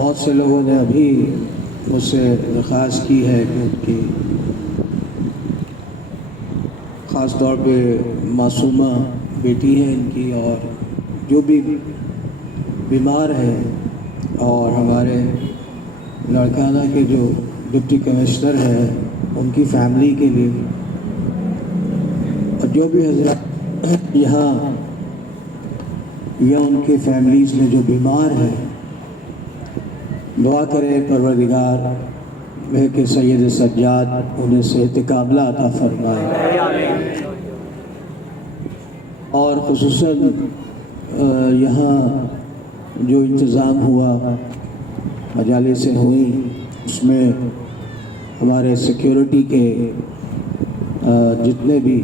بہت سے لوگوں نے ابھی مجھ سے درخواست کی ہے کہ ان کی خاص طور پہ معصومہ بیٹی ہے ان کی، اور جو بھی بیمار ہیں، اور ہمارے لاڑکانہ کے جو ڈپٹی کمشنر ہیں ان کی فیملی کے لیے، اور جو بھی حضرات یہاں یا ان کے فیملیز میں جو بیمار ہیں، دعا کریں پروردگار میں کہ سید سجاد انہیں صحت کاملہ عطا فرمائے، اور خصوصاً یہاں جو انتظام ہوا، مجالسیں ہوئیں، اس میں ہمارے سیکیورٹی کے جتنے بھی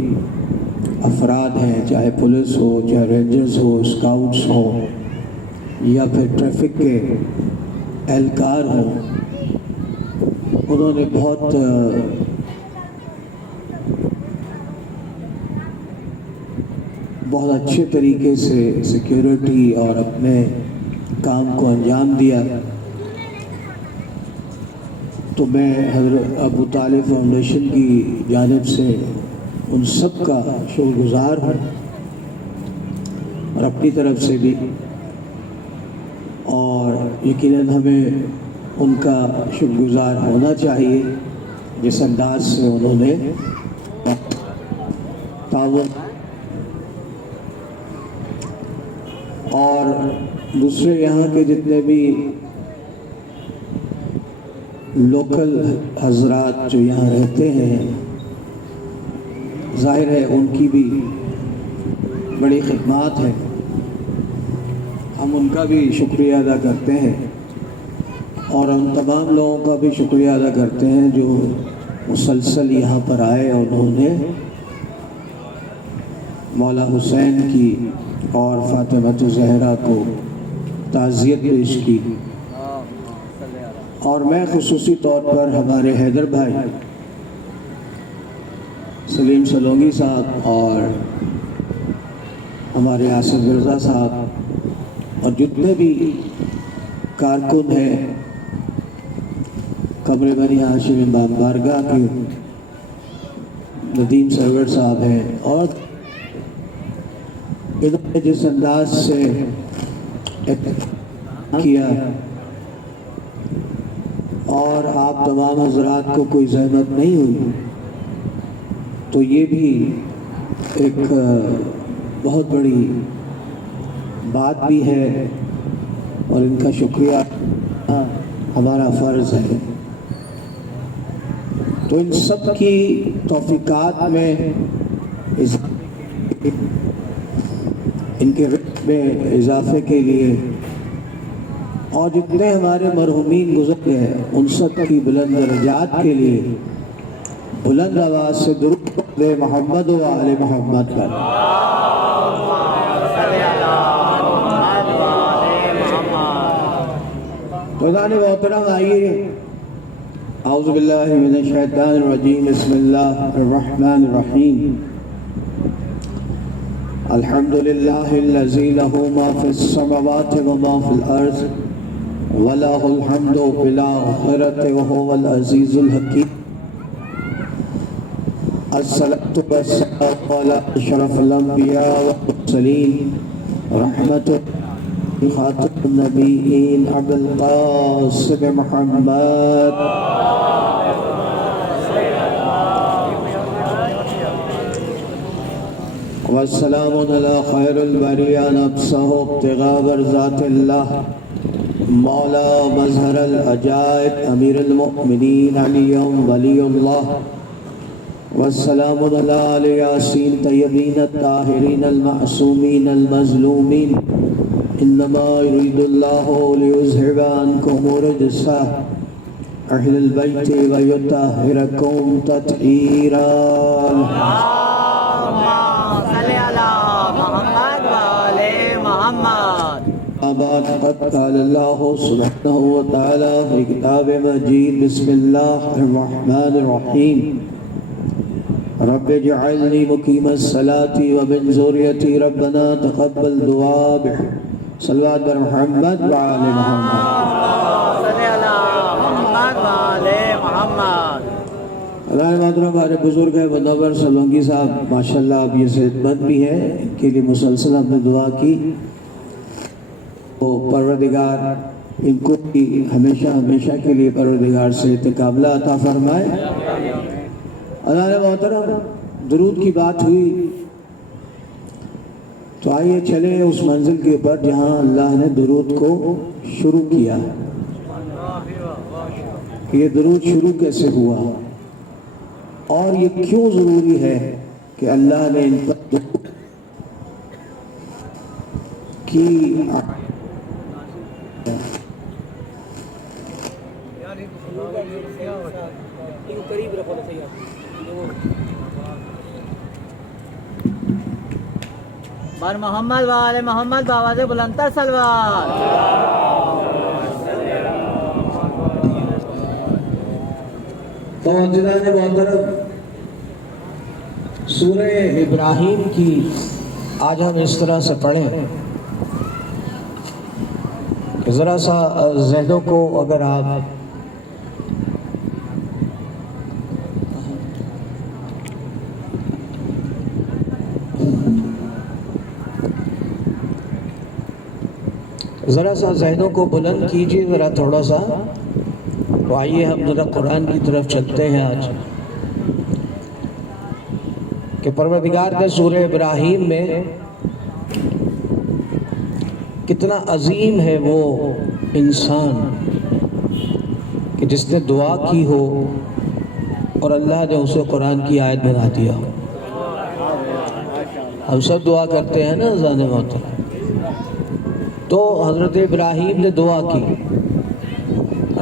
افراد ہیں، چاہے پولیس ہو، چاہے رینجرز ہو، اسکاؤٹس ہو، یا پھر ٹریفک کے اہلکار ہوں، انہوں نے بہت اچھے طریقے سے سیکیورٹی اور اپنے کام کو انجام دیا۔ تو میں حضرت ابو طالب فاؤنڈیشن کی جانب سے ان سب کا شکر گزار ہوں، اور اپنی طرف سے بھی، اور یقیناً ہمیں ان کا شکر گزار ہونا چاہیے جس انداز سے انہوں نے تعاون، اور دوسرے یہاں کے جتنے بھی لوکل حضرات جو یہاں رہتے ہیں، ظاہر ہے ان کی بھی بڑی خدمات ہیں، ہم ان کا بھی شکریہ ادا کرتے ہیں، اور ہم تمام لوگوں کا بھی شکریہ ادا کرتے ہیں جو مسلسل یہاں پر آئے اور انہوں نے مولا حسین کی اور فاطمہ زہرا کو تعزیت پیش کی۔ اور میں خصوصی طور پر ہمارے حیدر بھائی سلیم سلونگی صاحب اور ہمارے آصف مرزا صاحب اور جتنے بھی کارکن ہیں، قمر بنی ہاشم امام بارگاہ کے ندیم سرور صاحب ہیں، اور انہوں نے جس انداز سے کیا، اور آپ تمام حضرات کو کوئی زحمت نہیں ہوئی، تو یہ بھی ایک بہت بڑی بات بھی ہے، اور ان کا شکریہ ہمارا فرض ہے۔ تو ان سب کی توفیقات میں، ان کے رزق میں اضافے کے لیے، اور جتنے ہمارے مرحومین گزر گئے ان سب کی بلند درجات کے لیے بلند آواز سے درود دے محمد و آل محمد پر۔ قرآن محترم، آئیے اعوذ باللہ من الشیطان الرجیم، بسم اللہ الرحمن الرحیم۔ الحمدللہ الذی لہ ما فی السماوات وما فی الارض وَلَهُ الْحَمْدُ فِي الْآخِرَةِ وَهُوَ الْعَزِيزُ الْحَكِيمُ۔ الصلاة والسلام على أشرف الأنبياء والمرسلين، رحمة خاتم النبيين أبي القاسم محمد والسلام على خير البرية نفسه ابتغاء مرضات الله، مولا مظہر العجائب امیر المؤمنین علی ولی اللہ، والسلام علی آل یاسین طیبین الطاہرین المعصومین المظلومین، انما یرید اللہ لیذہب عنکم الرجس اہل البیت ویطہرکم تطہیرا۔ بعد قد قال اللہ سبحانہ وتعالی فی کتاب مجید، بسم اللہ الرحمن الرحیم، رب اجعلنی مقیم الصلاة ومن ذریتی ربنا تقبل دعا، صلوات بر محمد وآل محمد۔ محمد والے محمد۔ اللہ محترم ہمارے بزرگ ہیں منور سلونگی صاحب، ماشاءاللہ اب یہ صحت مند بھی ہے، ان کے لیے مسلسل ہم نے دعا کی، وہ پروردگار ان کو بھی ہمیشہ ہمیشہ کے لیے پروردگار صحت کاملہ عطا فرمائے۔ اللہ محترم درود کی بات ہوئی تو آئیے چلیں اس منزل کے اوپر جہاں اللہ نے درود کو شروع کیا۔ یہ درود شروع کیسے ہوا اور یہ کیوں ضروری ہے کہ اللہ نے ان پر درود کی بر محمد والے محمد باواز بلندتر سلوات۔ تو عزیزان محترم سورہ ابراہیم کی آج ہم اس طرح سے پڑھیں کہ ذرا سا ذہنوں کو اگر آپ ذہنوں کو بلند کیجئے ذرا تھوڑا سا، تو آئیے ہم ذرا قرآن کی طرف چلتے ہیں آج کہ پروردگار نے سورہ ابراہیم میں کتنا عظیم ہے وہ انسان کہ جس نے دعا کی ہو اور اللہ نے اسے قرآن کی آیت بنا دیا۔ ہم سب دعا کرتے ہیں نا اذان محترم، تو حضرت ابراہیم نے دعا کی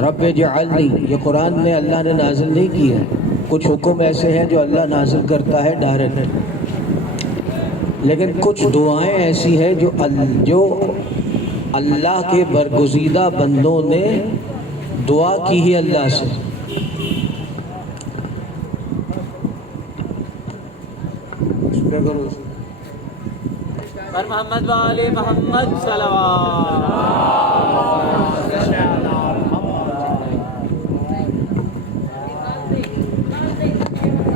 رب اجعلنی، یہ قرآن میں اللہ نے نازل نہیں کیا، کچھ حکم ایسے ہیں جو اللہ نازل کرتا ہے ڈائریکٹ، لیکن کچھ دعائیں ایسی ہیں جو اللہ کے برگزیدہ بندوں نے دعا کی ہی اللہ سے۔ بر محمد والے محمد صلوات۔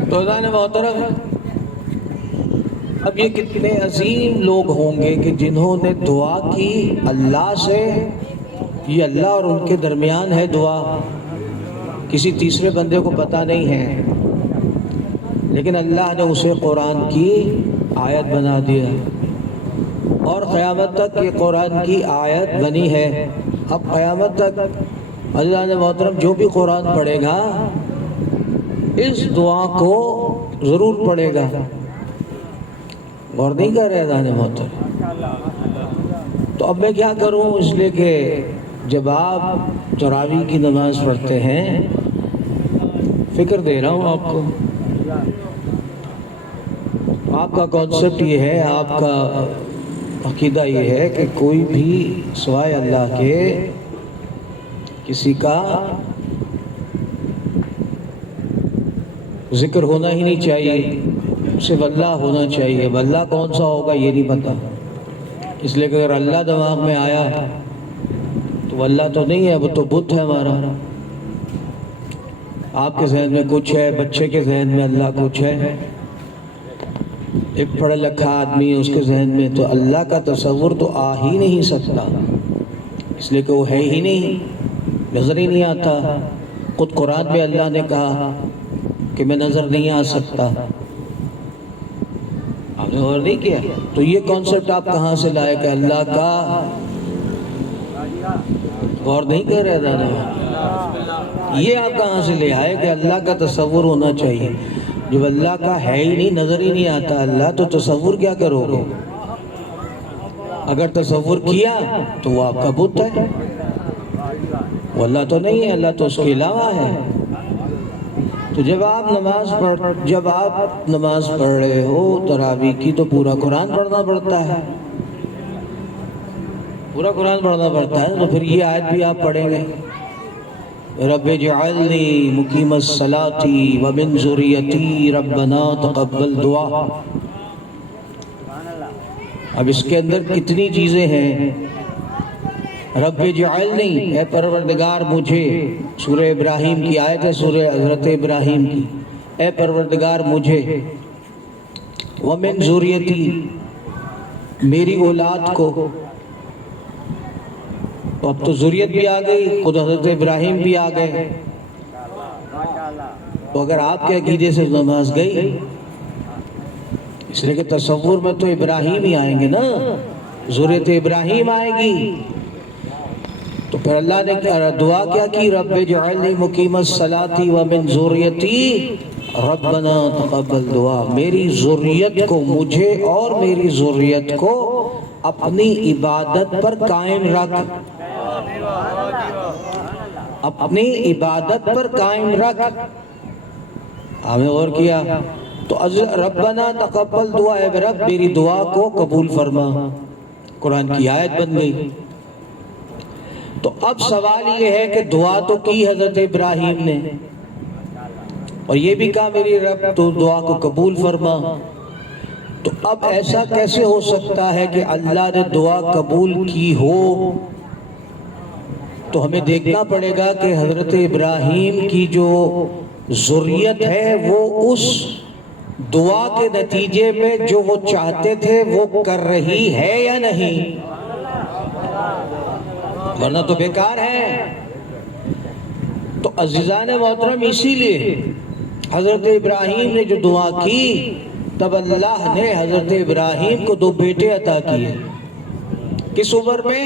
تو عزیزان محترم اب یہ کتنے عظیم لوگ ہوں گے کہ جنہوں نے دعا کی اللہ سے، یہ اللہ اور ان کے درمیان ہے دعا، کسی تیسرے بندے کو پتہ نہیں ہے، لیکن اللہ نے اسے قرآن کی آیت بنا دیا اور قیامت تک یہ قرآن کی آیت بنی ہے۔ اب قیامت تک عزیزان محترم جو بھی قرآن پڑھے گا اس دعا کو ضرور پڑھے گا، اور نہیں کر رہے عزیزان محترم۔ تو اب میں کیا کروں، اس لیے کہ جب آپ تراویح کی نماز پڑھتے ہیں، فکر دے رہا ہوں آپ کو، آپ کا کانسیپٹ یہ ہے، آپ کا عقیدہ یہ ہے کہ کوئی بھی سوائے اللہ کے کسی کا ذکر ہونا ہی نہیں چاہیے، صرف اللہ ہونا چاہیے۔ اب اللہ کون سا ہوگا یہ نہیں پتا، اس لیے کہ اگر اللہ دماغ میں آیا تو اللہ تو نہیں ہے، وہ تو بت ہے ہمارا۔ آپ کے ذہن میں کچھ ہے، بچے کے ذہن میں اللہ کچھ ہے، ایک پڑھا لکھا آدمی ہے اس کے ذہن میں تو اللہ کا تصور تو آ ہی نہیں سکتا، اس لیے کہ وہ ہے ہی نہیں، نظر ہی نہیں آتا۔ خود قرآن میں اللہ نے کہا کہ میں نظر نہیں آ سکتا، آپ نے غور نہیں کیا؟ تو یہ کانسیپٹ آپ کہاں سے لائے کہ اللہ کا غور نہیں کر رہے تھا؟ یہ آپ کہاں سے لے آئے کہ اللہ کا تصور ہونا چاہیے؟ جب اللہ کا ہے ہی نہیں، نظر ہی نہیں آتا اللہ، تو تصور کیا کرو گے؟ اگر تصور کیا تو وہ آپ کا بت ہے، وہ اللہ تو نہیں ہے، اللہ تو اس کے علاوہ ہے۔ تو جب آپ نماز پڑھ رہے ہو تراویح کی تو پورا قرآن پڑھنا پڑتا ہے، پورا قرآن پڑھنا پڑتا ہے، تو پھر یہ آیت بھی آپ پڑھیں گے، رب اجعلنی مقیم الصلاۃ ومن ذریتی ربنا تقبل دعا۔ اب اس کے اندر کتنی چیزیں ہیں رب اجعلنی، اے پروردگار مجھے، سورہ ابراہیم کی آیت ہے، سورہ حضرت ابراہیم کی، اے پروردگار مجھے، ومن ذریتی، میری اولاد کو، تو اب تو ذریت بھی آ گئی، خود حضرت ابراہیم بھی آ گئے، تو اگر آپ کے عقیدے سے نماز گئی، اس لیے کہ تصور میں تو ابراہیم ہی آئیں گے نا، ذریت ابراہیم آئے گی، تو پھر اللہ نے دعا کیا کی، رب اجعلنی مقیم الصلاۃ ومن ذریتی ربنا تقبل دعا، میری ذریت کو، مجھے اور میری ذریت کو اپنی عبادت پر قائم رکھ، اپنی عبادت پر قائم رکھ۔ ہمیں غور کیا تو ربنا تقبل دعا، اے رب میری دعا کو قبول فرما، قرآن کی آیت بن گئی۔ تو اب سوال یہ ہے کہ دعا تو کی حضرت ابراہیم نے، اور یہ بھی کہا میری رب تو دعا کو قبول فرما، تو اب ایسا کیسے ہو سکتا ہے کہ اللہ نے دعا قبول کی ہو؟ تو ہمیں دیکھنا پڑے گا کہ حضرت ابراہیم کی جو ذریت ہے وہ اس دعا کے نتیجے میں جو وہ چاہتے تھے وہ کر رہی ہے یا نہیں، ورنہ تو بیکار ہے۔ تو عزیزان محترم، اسی لیے حضرت ابراہیم نے جو دعا کی، تب اللہ نے حضرت ابراہیم کو 2 بیٹے عطا کیے۔ کس عمر میں؟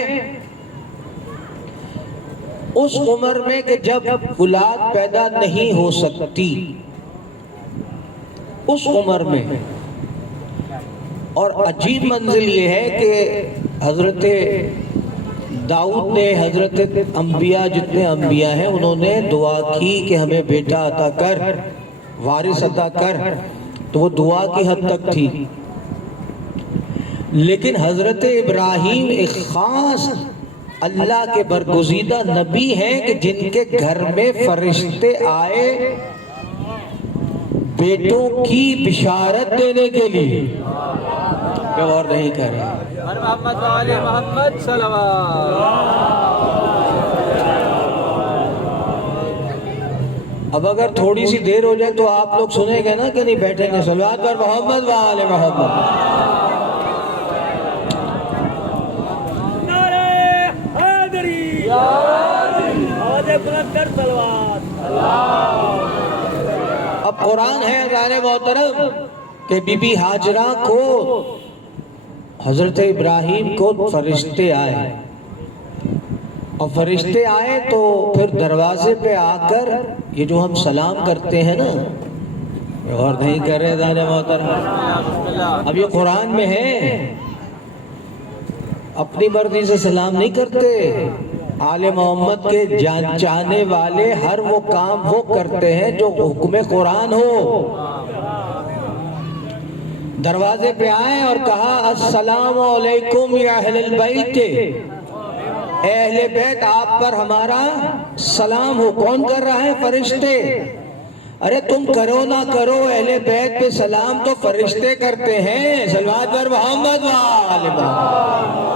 اس عمر میں کہ جب اولاد پیدا نہیں ہو سکتی، اس عمر میں۔ اور عجیب منزل یہ ہے کہ حضرت داؤد نے، حضرت انبیاء جتنے انبیاء ہیں انہوں نے دعا کی کہ ہمیں بیٹا عطا کر، وارث عطا کر، تو وہ دعا کی حد تک تھی، لیکن حضرت ابراہیم ایک خاص اللہ کے برگزیدہ نبی ہیں کہ جن کے گھر میں فرشتے آئے بیٹوں کی بشارت دینے کے لیے، کہ اور نہیں کر رہے محمد والے محمد صلوات۔ اب اگر تھوڑی سی دیر ہو جائے تو آپ لوگ سنیں گے نا کہ نہیں بیٹھیں گے؟ صلوات پر محمد والے محمد۔ اب قرآن ہے غیر محترم کہ بی بی ہاجرہ کو، حضرت ابراہیم کو فرشتے آئے، اور فرشتے آئے تو پھر دروازے پہ آ کر یہ جو ہم سلام کرتے ہیں نا، اور نہیں کر رہے غیر محترم، اب یہ قرآن میں ہے، اپنی مرضی سے سلام نہیں کرتے، آل محمد کے جان چاہنے والے ہر وہ کام وہ کرتے ہیں جو حکم قرآن ہو۔ دروازے پہ آئے اور کہا السلام علیکم یا اہل البیت، اے اہل بیت آپ پر ہمارا سلام ہو۔ کون کر رہا ہے؟ فرشتے۔ ارے تم کرو نہ کرو، اہل بیت پہ سلام تو فرشتے کرتے ہیں۔ صلوات پر محمد وآل محمد۔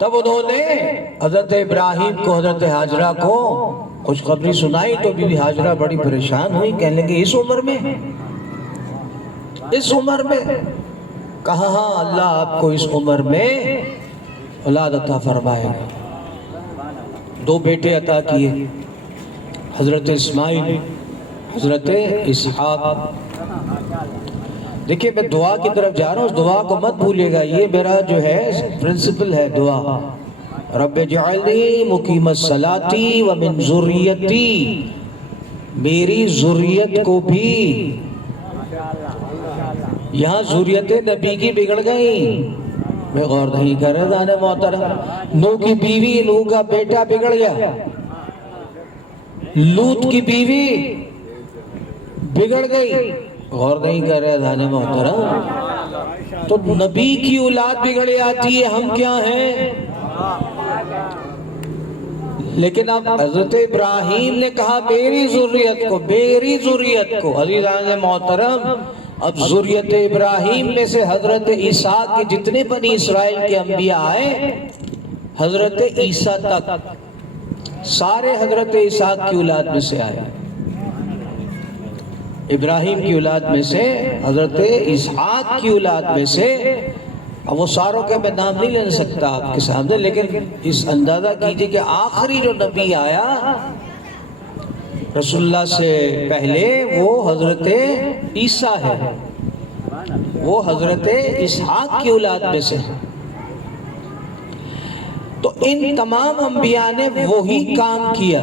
تب انہوں نے حضرت ابراہیم کو، حضرت ہاجرہ کو خوشخبری سنائی، تو بی بی ہاجرہ بڑی پریشان ہوئی، کہنے لگے اس عمر میں، اس عمر میں؟ کہا ہاں اللہ آپ کو اس عمر میں اولاد عطا فرمائے گا۔ 2 بیٹے عطا کیے، حضرت اسماعیل، حضرت اسحاق۔ دیکھیں میں دعا کی طرف جا رہا ہوں، اس دعا کو مت بھولے گا، یہ میرا جو ہے پرنسپل ہے دعا، رب اجعلنی مقیم الصلاۃ ومن ذریتی، میری ذریت کو بھی، یہاں ذریت نبی کی بگڑ گئی، میں غور نہیں کر رہا تھا محترم، نوح کی بیوی، نوح کا بیٹا بگڑ گیا، لوط کی بیوی بگڑ گئی، غور نہیں کر رہے دانے محترم، تو نبی کی اولاد بگڑے آتی ہے، ہم کیا ہیں؟ لیکن اب حضرت ابراہیم نے کہا میری ذریت کو، میری ذریت کو۔ عزیزان محترم، اب ذریت ابراہیم میں سے حضرت عیسیٰ کے جتنے بنی اسرائیل کے انبیاء آئے، حضرت عیسیٰ تک سارے حضرت عیسیٰ کی اولاد میں سے آئے، ابراہیم کی اولاد میں سے، حضرت اسحاق کی اولاد میں سے۔ اب وہ ساروں کے میں نام نہیں لے سکتا آپ کے سامنے، لیکن اس اندازہ کیجئے کہ آخری جو نبی آیا رسول اللہ سے پہلے وہ حضرت عیسیٰ ہے، وہ حضرت اسحاق کی اولاد میں سے۔ تو ان تمام انبیاء نے وہی کام کیا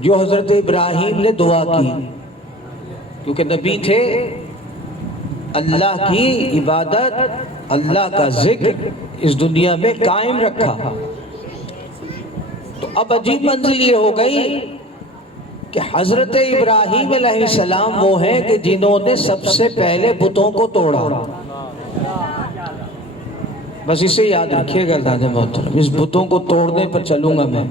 جو حضرت ابراہیم نے دعا کی، کیونکہ نبی تھے، اللہ کی عبادت، اللہ کا ذکر اس دنیا میں قائم رکھا۔ تو اب عجیب منزل یہ ہو گئی کہ حضرت ابراہیم علیہ السلام وہ ہیں کہ جنہوں نے سب سے پہلے بتوں کو توڑا۔ بس اسے یاد رکھیے گا دادا محترم، اس بتوں کو توڑنے پر چلوں گا میں،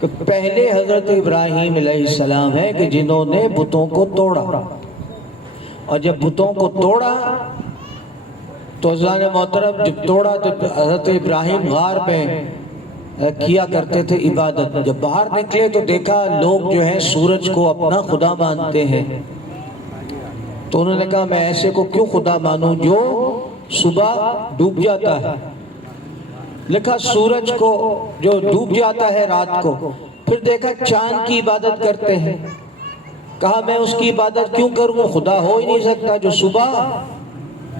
کہ پہلے حضرت ابراہیم علیہ السلام ہے کہ جنہوں نے بتوں کو توڑا، اور جب بتوں کو توڑا تو حضرت محترم جب توڑا تو حضرت ابراہیم غار میں کیا کرتے تھے عبادت۔ جب باہر نکلے تو دیکھا لوگ جو ہیں سورج کو اپنا خدا مانتے ہیں، تو انہوں نے کہا میں ایسے کو کیوں خدا مانوں جو صبح ڈوب جاتا ہے، لکھا سورج کو جو ڈوب جاتا ہے رات کو، پھر دیکھا چاند کی عبادت کرتے ہیں، کہا میں اس کی عبادت کیوں کروں، وہ خدا ہو ہی نہیں سکتا جو صبح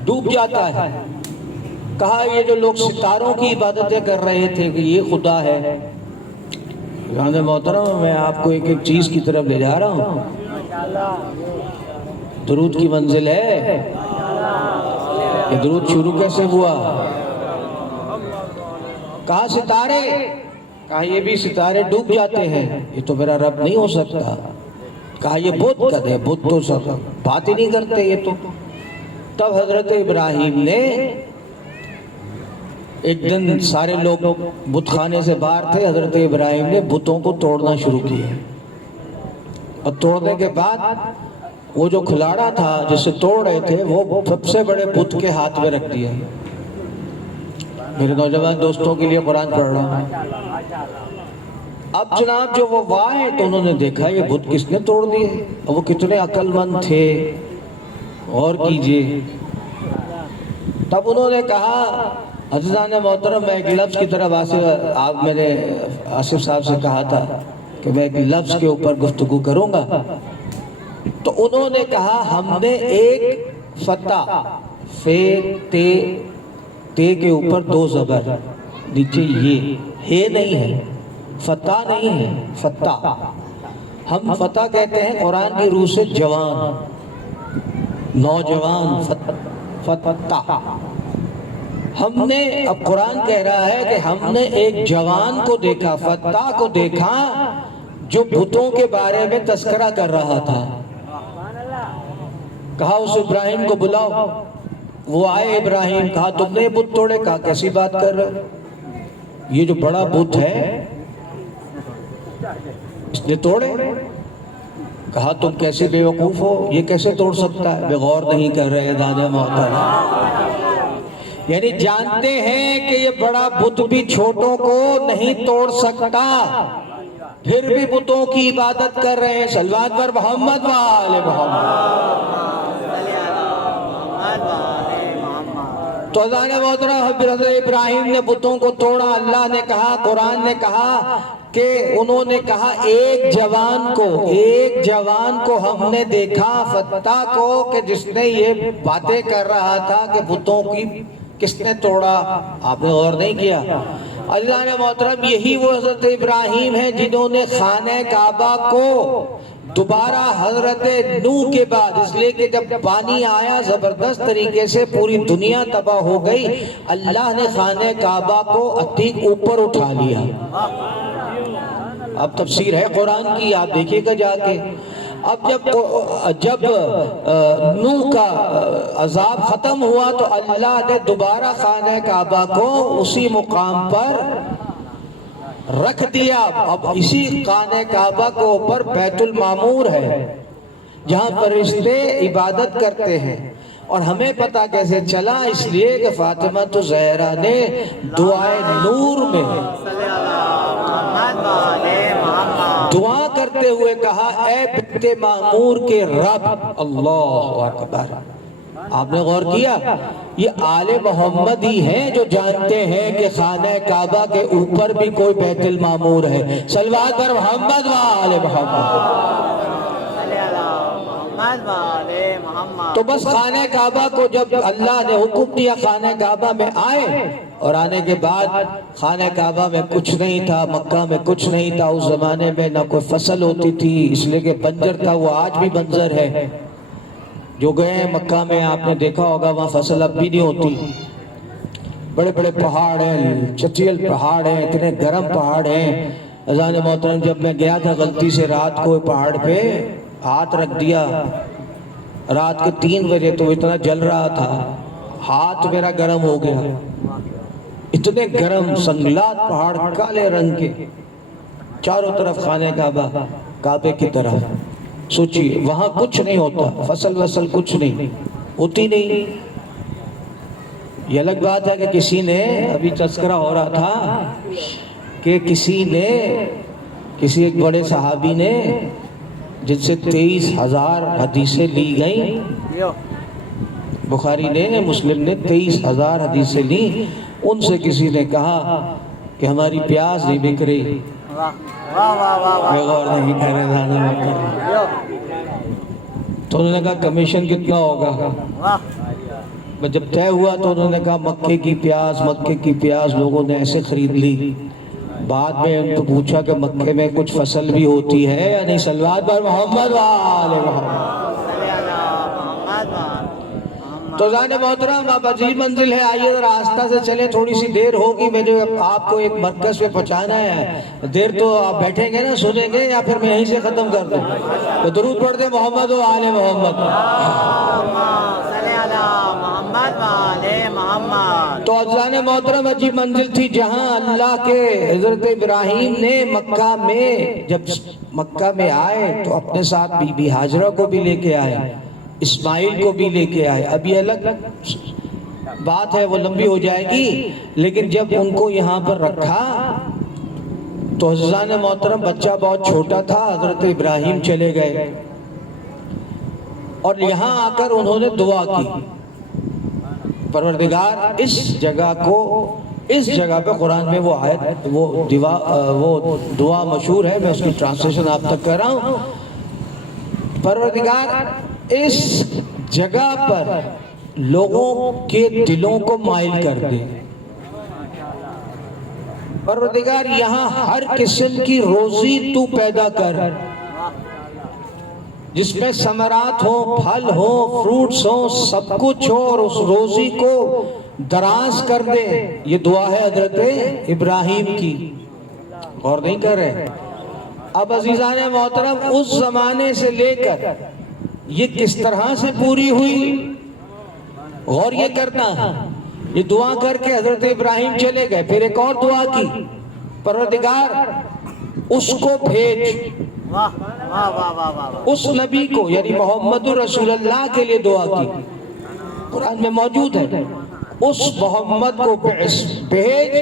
ڈوب جاتا ہے۔ کہا یہ جو لوگ ستاروں کی عبادتیں کر رہے تھے کہ یہ خدا ہے۔ جان محترم میں آپ کو ایک ایک چیز کی طرف لے جا رہا ہوں، درود کی منزل ہے۔ یہ درود شروع کیسے ہوا؟ کہا ستارے، کہا یہ بھی ستارے ڈوب جاتے ہیں، یہ تو میرا رب نہیں ہو سکتا۔ کہا یہ بت کہتے ہیں، بت تو سب بات ہی نہیں کرتے یہ تو۔ تب حضرت ابراہیم نے ایک دن، سارے لوگ بت خانے سے باہر تھے، حضرت ابراہیم نے بتوں کو توڑنا شروع کیا، اور توڑنے کے بعد وہ جو کھلاڑا تھا جس سے توڑ رہے تھے وہ سب سے بڑے بت کے ہاتھ میں رکھ دیا۔ میرے نوجوان دوستوں کے لیے قرآن پڑھ رہا ہوں۔ اب جناب جو وہ آئے تو انہوں نے دیکھا یہ بت کس نے توڑ دیے، اور وہ کتنے عقل مند تھے، غور کیجئے۔ تب انہوں نے کہا، عزیزان محترم میں ایک لفظ کی طرف میں نے آصف صاحب سے کہا تھا کہ میں ایک لفظ کے اوپر گفتگو کروں گا، تو انہوں نے کہا ہم نے ایک فتح، فے تے کے اوپر دو زبر، نیچے یہ ہے نہیں ہے، فتح نہیں ہے، فتح۔ ہم فتح کہتے ہیں قرآن کی روح سے جوان، نوجوان، فتح۔ ہم نے، اب قرآن کہہ رہا ہے کہ ہم نے ایک جوان کو دیکھا، فتح کو دیکھا، جو بتوں کے بارے میں تذکرہ کر رہا تھا۔ کہا اس ابراہیم کو بلاؤ، وہ آئے ابراہیم، کہا تم نے یہ بت توڑے؟ کہا کیسی بات کر رہے، یہ جو بڑا بت ہے اس نے توڑے؟ کہا تم کیسے بے وقوف ہو، یہ کیسے توڑ سکتا ہے؟ بے غور نہیں کر رہے دادا محترم، یعنی جانتے ہیں کہ یہ بڑا بت بھی چھوٹوں کو نہیں توڑ سکتا، پھر بھی بتوں کی عبادت کر رہے ہیں۔ صلوات پر محمد و آل محمد۔ تو حضرت محترم حضرت ابراہیم نے بتوں کو توڑا۔ اللہ نے کہا، قرآن نے کہا کہ انہوں نے کہا ایک جوان کو ہم نے دیکھا، فتح کو، کہ جس نے یہ باتیں کر رہا تھا کہ بتوں کی کس نے توڑا۔ آپ نے غور نہیں کیا؟ اللہ نے محترم یہی وہ حضرت ابراہیم ہیں جنہوں نے خانہ کعبہ کو دوبارہ حضرت نوح کے بعد، اس لیے کہ جب پانی آیا زبردست طریقے سے پوری دنیا تباہ ہو گئی، اللہ نے خانہ کعبہ کو عتیق اوپر اٹھا لیا۔ اب تفسیر ہے قرآن کی، آپ دیکھیے گا جا کے۔ اب جب نوح کا عذاب ختم ہوا تو اللہ نے دوبارہ خانہ کعبہ کو اسی مقام پر رکھ دیا۔ اب اسی خانہ کعبہ کے اوپر بیت المعمور ہے، جہاں فرشتے عبادت کرتے ہیں. اور ہمیں پتا کیسے چلا؟ اس لیے کہ فاطمہ تو زہرا نے دعائے نور میں دعا کرتے ہوئے کہا اے بنت معمور کے رب. اللہ اکبر. آپ نے غور کیا؟ یہ آل محمد ہی ہیں جو جانتے ہیں کہ خانہ کعبہ کے اوپر بھی کوئی بیت المعمور ہے. صلوات پر محمد و آل محمد. تو بس خانہ کعبہ کو جب اللہ نے حکم دیا خانہ کعبہ میں آئے، اور آنے کے بعد خانہ کعبہ میں کچھ نہیں تھا، مکہ میں کچھ نہیں تھا. اس زمانے میں نہ کوئی فصل ہوتی تھی، اس لیے کہ بنجر تھا. وہ آج بھی بنجر ہے. جو گئے ہیں مکہ میں آپ نے دیکھا ہوگا وہاں فصل اب بھی نہیں ہوتی. بڑے بڑے پہاڑ ہیں، چٹیل پہاڑ ہیں، اتنے گرم پہاڑ ہیں. اذان محترم جب میں گیا تھا غلطی سے رات کو پہاڑ پہ ہاتھ رکھ دیا رات کے 3 بجے، تو اتنا جل رہا تھا، ہاتھ میرا گرم ہو گیا. اتنے گرم سنگلات پہاڑ کالے رنگ کے، چاروں طرف خانہ کعبہ، کعبے کی طرح. سوچیے وہاں کچھ نہیں ہوتا، فصل وصل کچھ نہیں ہوتی نہیں. یہ الگ بات ہے کہ کسی نے، ابھی تذکرہ ہو رہا تھا کہ کسی ایک بڑے صحابی نے جن سے 23,000 حدیثیں لی گئیں، بخاری نے، مسلم نے 23,000 حدیثیں لی. ان سے کسی نے کہا کہ ہماری پیاس نہیں بک رہی. غور نہیں کر رہے. تو انہوں نے کہا کمیشن کتنا ہوگا؟ جب طے ہوا تو انہوں نے کہا مکے کی پیاس. لوگوں نے ایسے خرید لی. بعد میں ان کو پوچھا کہ مکے میں کچھ فصل بھی ہوتی ہے یا نہیں؟ صلوات پر محمد و آل محمد. تو زان محترم اب عجیب منزل ہے. آئیے ذرا آہستہ سے چلے، تھوڑی سی دیر ہوگی. مجھے آپ کو ایک مرکز پہ پہنچانا ہے. دیر تو آپ بیٹھیں گے نا، سنیں گے، یا پھر میں یہیں سے ختم کر دوں؟ تو درود پڑھ دیں محمد و آل محمد. تو اذان محترم عجیب منزل تھی جہاں اللہ کے حضرت ابراہیم نے مکہ میں، جب مکہ میں آئے تو اپنے ساتھ بی بی ہاجرہ کو بھی لے کے آئے، اسماعیل کو بھی لے کے آئے. اب یہ الگ بات ہے، وہ لمبی ہو جائے گی. لیکن جب ان کو یہاں پر رکھا تو اذان محترم بچہ بہت چھوٹا تھا. حضرت ابراہیم چلے گئے اور یہاں آ کر انہوں نے دعا کی، پروردگار اس جگہ پہ قرآن میں وہ آیت، وہ دعا مشہور ہے، میں اس کی ٹرانسلیشن آپ تک کر رہا ہوں. پروردگار اس جگہ پر لوگوں کے دلوں کو مائل کر دے. پروردگار یہاں ہر قسم کی روزی تو پیدا کر، جس میں ثمرات ہوں، پھل ہوں، فروٹس ہوں، سب کچھ ہو، اور اس روزی کو دراز کر دے. یہ دعا ہے حضرت ابراہیم کی. غور نہیں کر رہے؟ اب عزیزان محترم اس زمانے سے لے کر یہ کس طرح سے پوری ہوئی، غور یہ کرنا. یہ دعا کر کے حضرت ابراہیم چلے گئے. پھر ایک اور دعا کی، پروردگار اس کو بھیج، اس نبی کو، یعنی محمد رسول اللہ کے لیے دعا کی. قرآن میں موجود ہے، اس محمد کو بھیج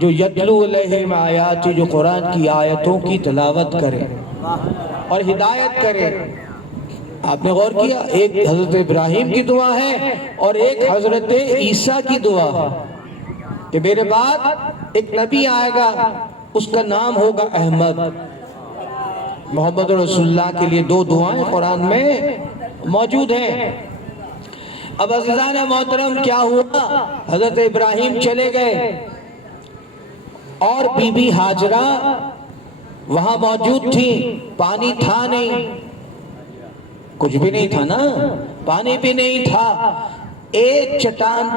جو یتلو علیہم آیاتی، جو قرآن کی آیتوں کی تلاوت کرے اور ہدایت کرے. آپ نے غور کیا، ایک حضرت ابراہیم کی دعا ہے اور ایک حضرت عیسیٰ کی دعا ہے کہ میرے بعد ایک نبی آئے گا، اس کا نام ہوگا احمد. محمد رسول اللہ کے لیے 2 دعائیں قرآن میں موجود ہیں. اب عزیزان محترم کیا ہوا؟ حضرت ابراہیم چلے گئے اور بی بی ہاجرہ وہاں موجود تھی. پانی تھا نہیں، کچھ بھی نہیں تھا نا، پانی بھی نہیں تھا. ایک چٹان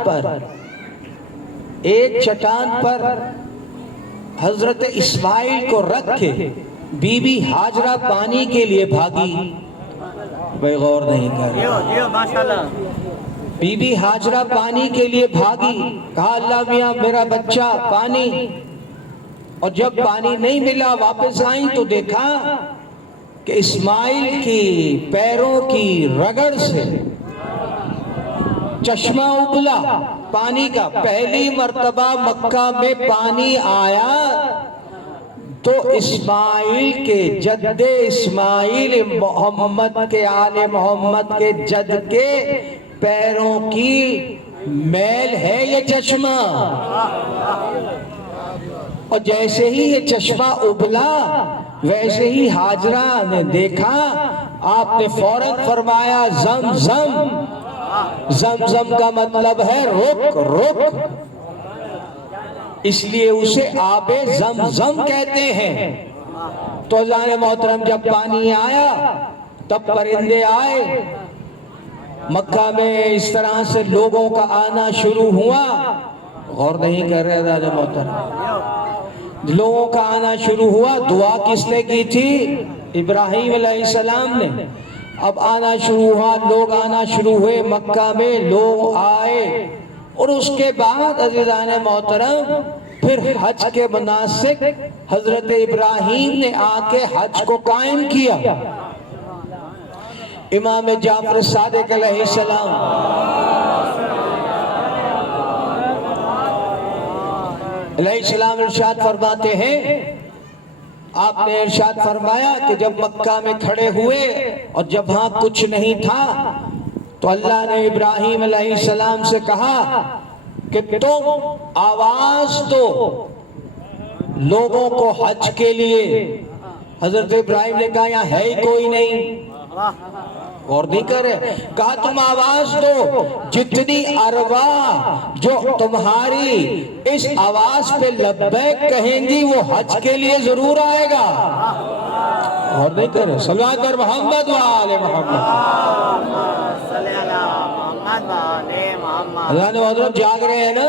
پر حضرت اسماعیل کو رکھ کے بی بی ہاجرہ پانی کے لیے بھاگی. بھائی غور نہیں کر رہے. بی بی ہاجرہ پانی کے لیے بھاگی، کہا اللہ میاں میرا بچہ پانی. اور جب پانی نہیں ملا واپس آئیں تو دیکھا کہ اسماعیل کی پیروں کی رگڑ سے چشمہ ابلا پانی کا. پہلی مرتبہ مکہ میں پانی آیا تو اسماعیل کے جد اسماعیل محمد کے آل محمد کے جد کے پیروں کی میل ہے یہ چشمہ. اور جیسے ہی یہ چشمہ ابلا ویسے ہی حاجرہ نے دیکھا, آپ نے فوراً فرمایا زمزم. زمزم کا مطلب ہے رک رک, اس لیے اسے آب زمزم کہتے ہیں. تو اذان محترم جب پانی آیا تب پرندے آئے, مکہ میں اس طرح سے لوگوں کا آنا شروع ہوا. غور نہیں کر رہے اذان محترم, لوگوں کا آنا شروع ہوا. دعا کس نے کی تھی؟ ابراہیم علیہ السلام نے. اب آنا شروع ہوا, لوگ آنا شروع ہوئے, مکہ میں لوگ آئے. اور اس کے بعد عزیزان محترم پھر حج کے مناسک حضرت ابراہیم نے آ کے حج کو قائم کیا. امام جعفر صادق علیہ السلام ارشاد فرماتے ہیں, آپ نے ارشاد فرمایا کہ جب مکہ میں کھڑے ہوئے اور جب وہاں کچھ نہیں تھا تو اللہ نے ابراہیم علیہ السلام سے کہا کہ تم آواز دو لوگوں کو حج کے لیے. حضرت ابراہیم نے کہا یہاں ہے ہی کوئی نہیں. غور نہیں کرے, کہا تم آواز دو, جتنی ارواح جو تمہاری اس آواز پہ لبیک کہیں گی وہ حج کے لیے ضرور آئے گا. غور نہیں کرے, صلوات پر محمد و آل محمد. اللہ نے محترم جاگ رہے ہیں نا,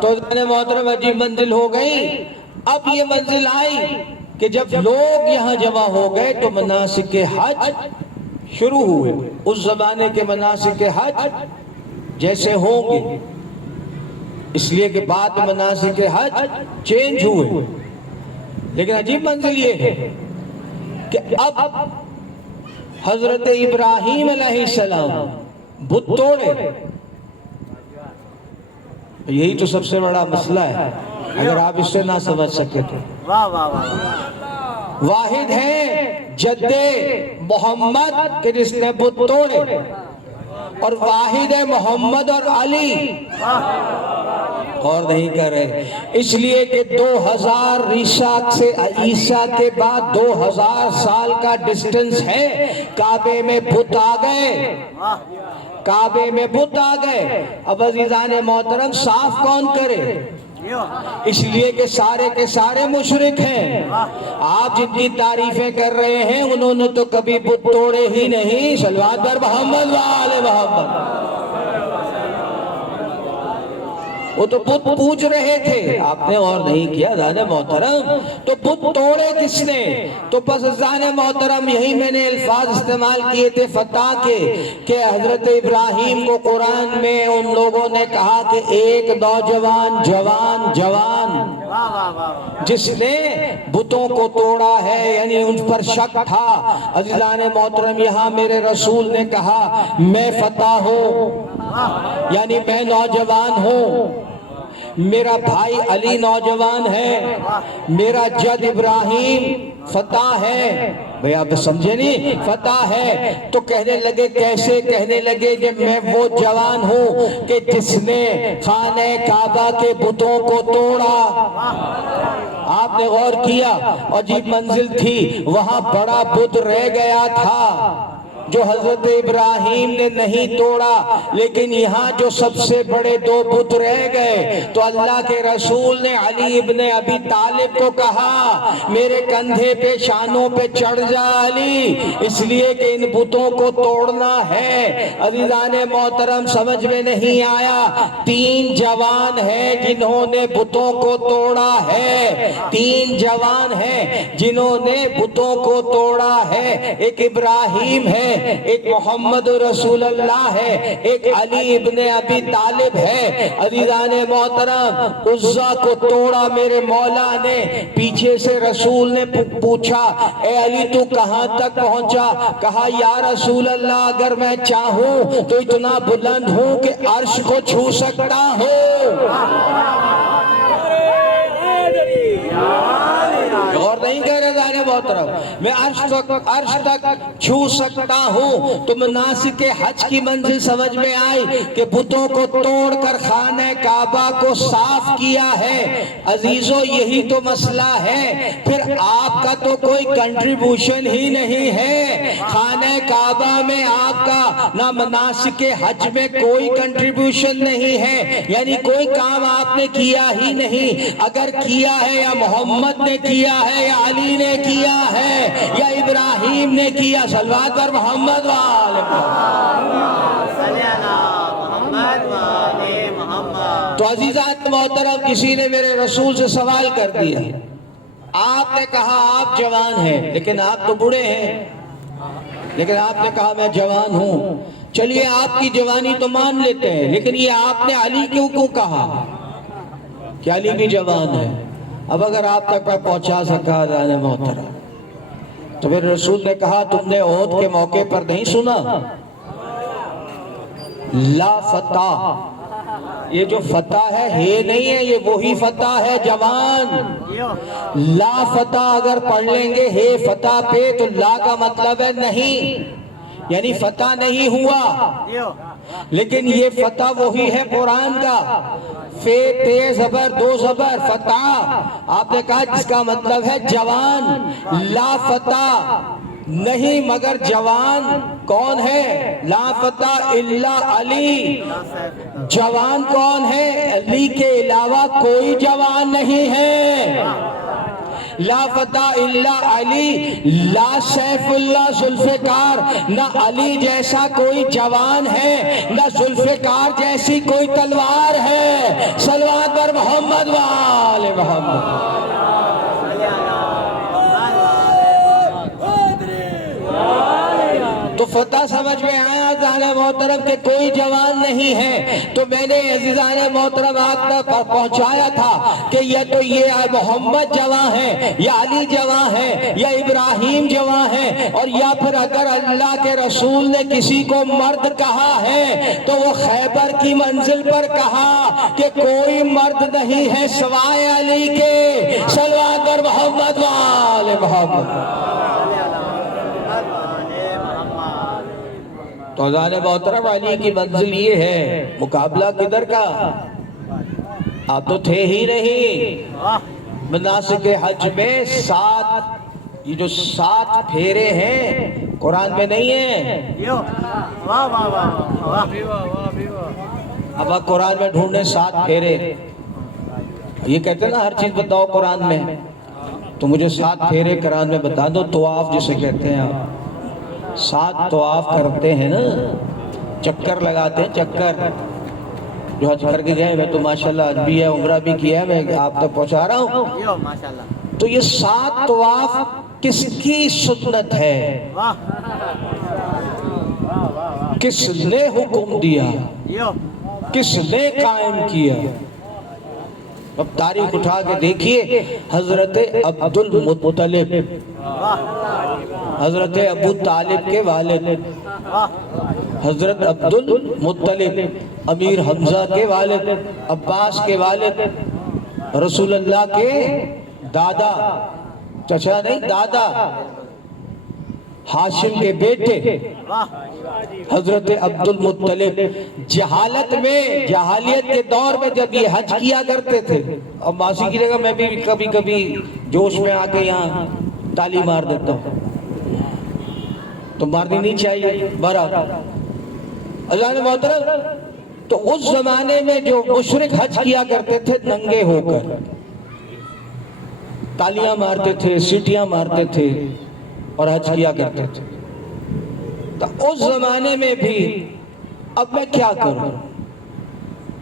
تو اللہ نے محترم عجیب منزل ہو گئی. اب یہ منزل آئی کہ جب لوگ یہاں جمع ہو گئے تو مناسک حج شروع ہوئے. اس زمانے کے مناسک حج جیسے ہوں گے, اس لیے کہ بعد مناسک حج چینج ہوئے. لیکن عجیب منزل یہ ہے کہ اب حضرت ابراہیم علیہ السلام بت توڑے. یہی تو سب سے بڑا مسئلہ ہے, اگر آپ اس سے نہ سمجھ سکے تو. واحد ہے جد محمد کہ جس نے بت توڑے, اور واحد ہے محمد اور علی. اور نہیں کر رہے, اس لیے کہ 2000 عیسیٰ کے بعد 2000 سال کا ڈسٹنس ہے. کعبے میں بت آ گئے, کعبے میں بت آ گئے. اب عزیزان محترم صاف کون کرے؟ اس لیے کہ سارے کے سارے مشرک ہیں. آپ جن کی تعریفیں کر رہے ہیں انہوں نے تو کبھی بت توڑے ہی نہیں. صلوات پر محمد و آل محمد. وہ تو بت پوچھ رہے تھے, آپ نے اور نہیں کیا اذان محترم. تو بت توڑے کس نے؟ تو بس اذان محترم یہی میں نے الفاظ استعمال کیے تھے فتح کے, کہ حضرت ابراہیم کو قرآن میں ان لوگوں نے کہا کہ ایک نوجوان جوان جس نے بتوں کو توڑا ہے, یعنی ان پر شک تھا. عزیزان محترم یہاں میرے رسول نے کہا میں فتح ہوں, یعنی میں نوجوان ہوں, میرا بھائی علی نوجوان ہے, میرا جد ابراہیم فتح ہے. بھئی آپ سمجھے نہیں, فتح ہے. تو کہنے لگے, کیسے کہنے لگے کہ میں وہ جوان ہوں کہ جس نے خانہ کعبہ کے بتوں کو توڑا. آپ نے غور کیا, عجیب منزل تھی, وہاں بڑا بت رہ گیا تھا جو حضرت ابراہیم نے نہیں توڑا, لیکن یہاں جو سب سے بڑے 2 بت رہ گئے. تو اللہ کے رسول نے علی ابن ابی طالب کو کہا میرے کندھے پہ شانوں پہ چڑھ جا علی, اس لیے کہ ان بتوں کو توڑنا ہے. عزیزان محترم سمجھ میں نہیں آیا, 3 جوان ہیں جنہوں نے بتوں کو توڑا ہے, 3 جوان ہیں جنہوں نے بتوں کو توڑا ہے. ایک ابراہیم ہے, ہے، ایک محمد رسول اللہ ہے، ایک علی ابن ابی طالب ہے۔ عزیزان محترم، عزا کو توڑا میرے مولا نے، پیچھے سے رسول نے پوچھا اے علی تو کہاں تک پہنچا؟ کہا یا رسول اللہ اگر میں چاہوں تو اتنا بلند ہوں کہ عرش کو چھو سکتا ہوں۔ اور نہیں کہہ رہے زانے محترم، میں عرش تک چھو سکتا ہوں۔ تو مناسک حج کی منزل سمجھ میں آئی کہ بتوں کو توڑ کر خانہ کعبہ کو صاف کیا ہے۔ عزیزو یہی تو مسئلہ ہے، پھر آپ کا تو کوئی کنٹریبیوشن ہی نہیں ہے۔ خانہ کعبہ میں آپ کا نہ مناسک حج میں کوئی کنٹریبیوشن نہیں ہے، یعنی کوئی کام آپ نے کیا ہی نہیں۔ اگر کیا ہے یا محمد نے کیا ہے یا علی نے کیا ہے یا ابراہیم نے کیا، صلوات پر محمد وآل محمد۔ تو عزیزان محترم، کسی نے میرے رسول سے سوال کر دیا، آپ نے کہا آپ جوان ہیں لیکن آپ تو بوڑھے ہیں، لیکن آپ نے کہا میں جوان ہوں۔ چلیے آپ کی جوانی تو مان لیتے ہیں، لیکن یہ آپ نے علی کیوں کہا کہ علی بھی جوان ہے؟ اب اگر آپ تک میں پہنچا سکا جانے محترم، تو پھر رسول نے کہا تم نے احد کے موقع پر نہیں سنا لا فتح، یہ جو فتح ہے نہیں ہے، یہ وہی فتح ہے جوان۔ لا فتح اگر پڑھ لیں گے ہے فتح پہ تو لا کا مطلب ہے نہیں، یعنی فتح نہیں ہوا، لیکن یہ فتح وہی ہے قرآن کا، فے تے زبر دو زبر فتح، آپ نے کہا جس کا مطلب ہے جوان۔ لا فتح نہیں مگر جوان کون ہے؟ لا فتح الا علی، جوان کون ہے؟ علی کے علاوہ کوئی جوان نہیں ہے۔ لا فتح الا علی، لا سیف اللہ ذوالفقار، نہ علی جیسا کوئی جوان ہے نہ ذوالفقار جیسی کوئی تلوار ہے۔ صلوات پر محمد وآل محمد۔ تو فتح سمجھ میں آیا عزیزان محترم کہ کوئی جوان نہیں ہے۔ تو میں نے عزیزان محترم آپ تک پہنچایا تھا کہ یا تو یہ محمد جوان ہے یا علی جوان ہے یا ابراہیم جوان ہے، اور یا پھر اگر اللہ کے رسول نے کسی کو مرد کہا ہے تو وہ خیبر کی منزل پر کہا کہ کوئی مرد نہیں ہے سوائے علی کے۔ صلوات پر محمد وآل محمد۔ تو عزیزان محترم، علی کی منزل یہ ہے، مقابلہ کدھر کا؟ آپ تو تھے ہی نہیں۔ مناسک حج میں یہ جو 7 پھیرے ہیں قرآن میں نہیں ہیں۔ اب آپ قرآن میں ڈھونڈیں 7 پھیرے، یہ کہتے ہیں نا ہر چیز بتاؤ قرآن میں، تو مجھے 7 پھیرے قرآن میں بتا دو، طواف جسے کہتے ہیں آپ۔ 7 طواف کرتے ہیں نا، چکر لگاتے ہیں، چکر جو حج کر کے گئے، میں تو ماشاءاللہ حج بھی ہے عمرہ بھی کیا ہے، میں آپ تک پہنچا رہا ہوں۔ تو یہ 7 طواف کس کی سنت ہے؟ کس نے حکم دیا؟ کس نے قائم کیا؟ اب تاریخ اٹھا کے دیکھیے، حضرت عبد المطلب، حضرت ابو طالب کے والد، حضرت عبد المطلب امیر حمزہ کے والد، عباس کے والد، رسول اللہ کے دادا، چچا نہیں دادا، ہاشم کے بیٹے حضرت عبد المطلب جہالیت کے دور میں جب یہ حج کیا کرتے تھے، اب ماسی کی جگہ میں بھی کبھی کبھی جوش میں آ کے یہاں تالی مار دیتا ہوں، تو مارنی نہیں چاہیے برابر۔ عزیزان محترم، تو اس زمانے میں جو مشرک حج کیا کرتے تھے ننگے ہو کر، تالیاں مارتے تھے، سیٹیاں مارتے تھے اور حج کیا کرتے تھے، تو اس زمانے میں بھی اب میں کیا کروں؟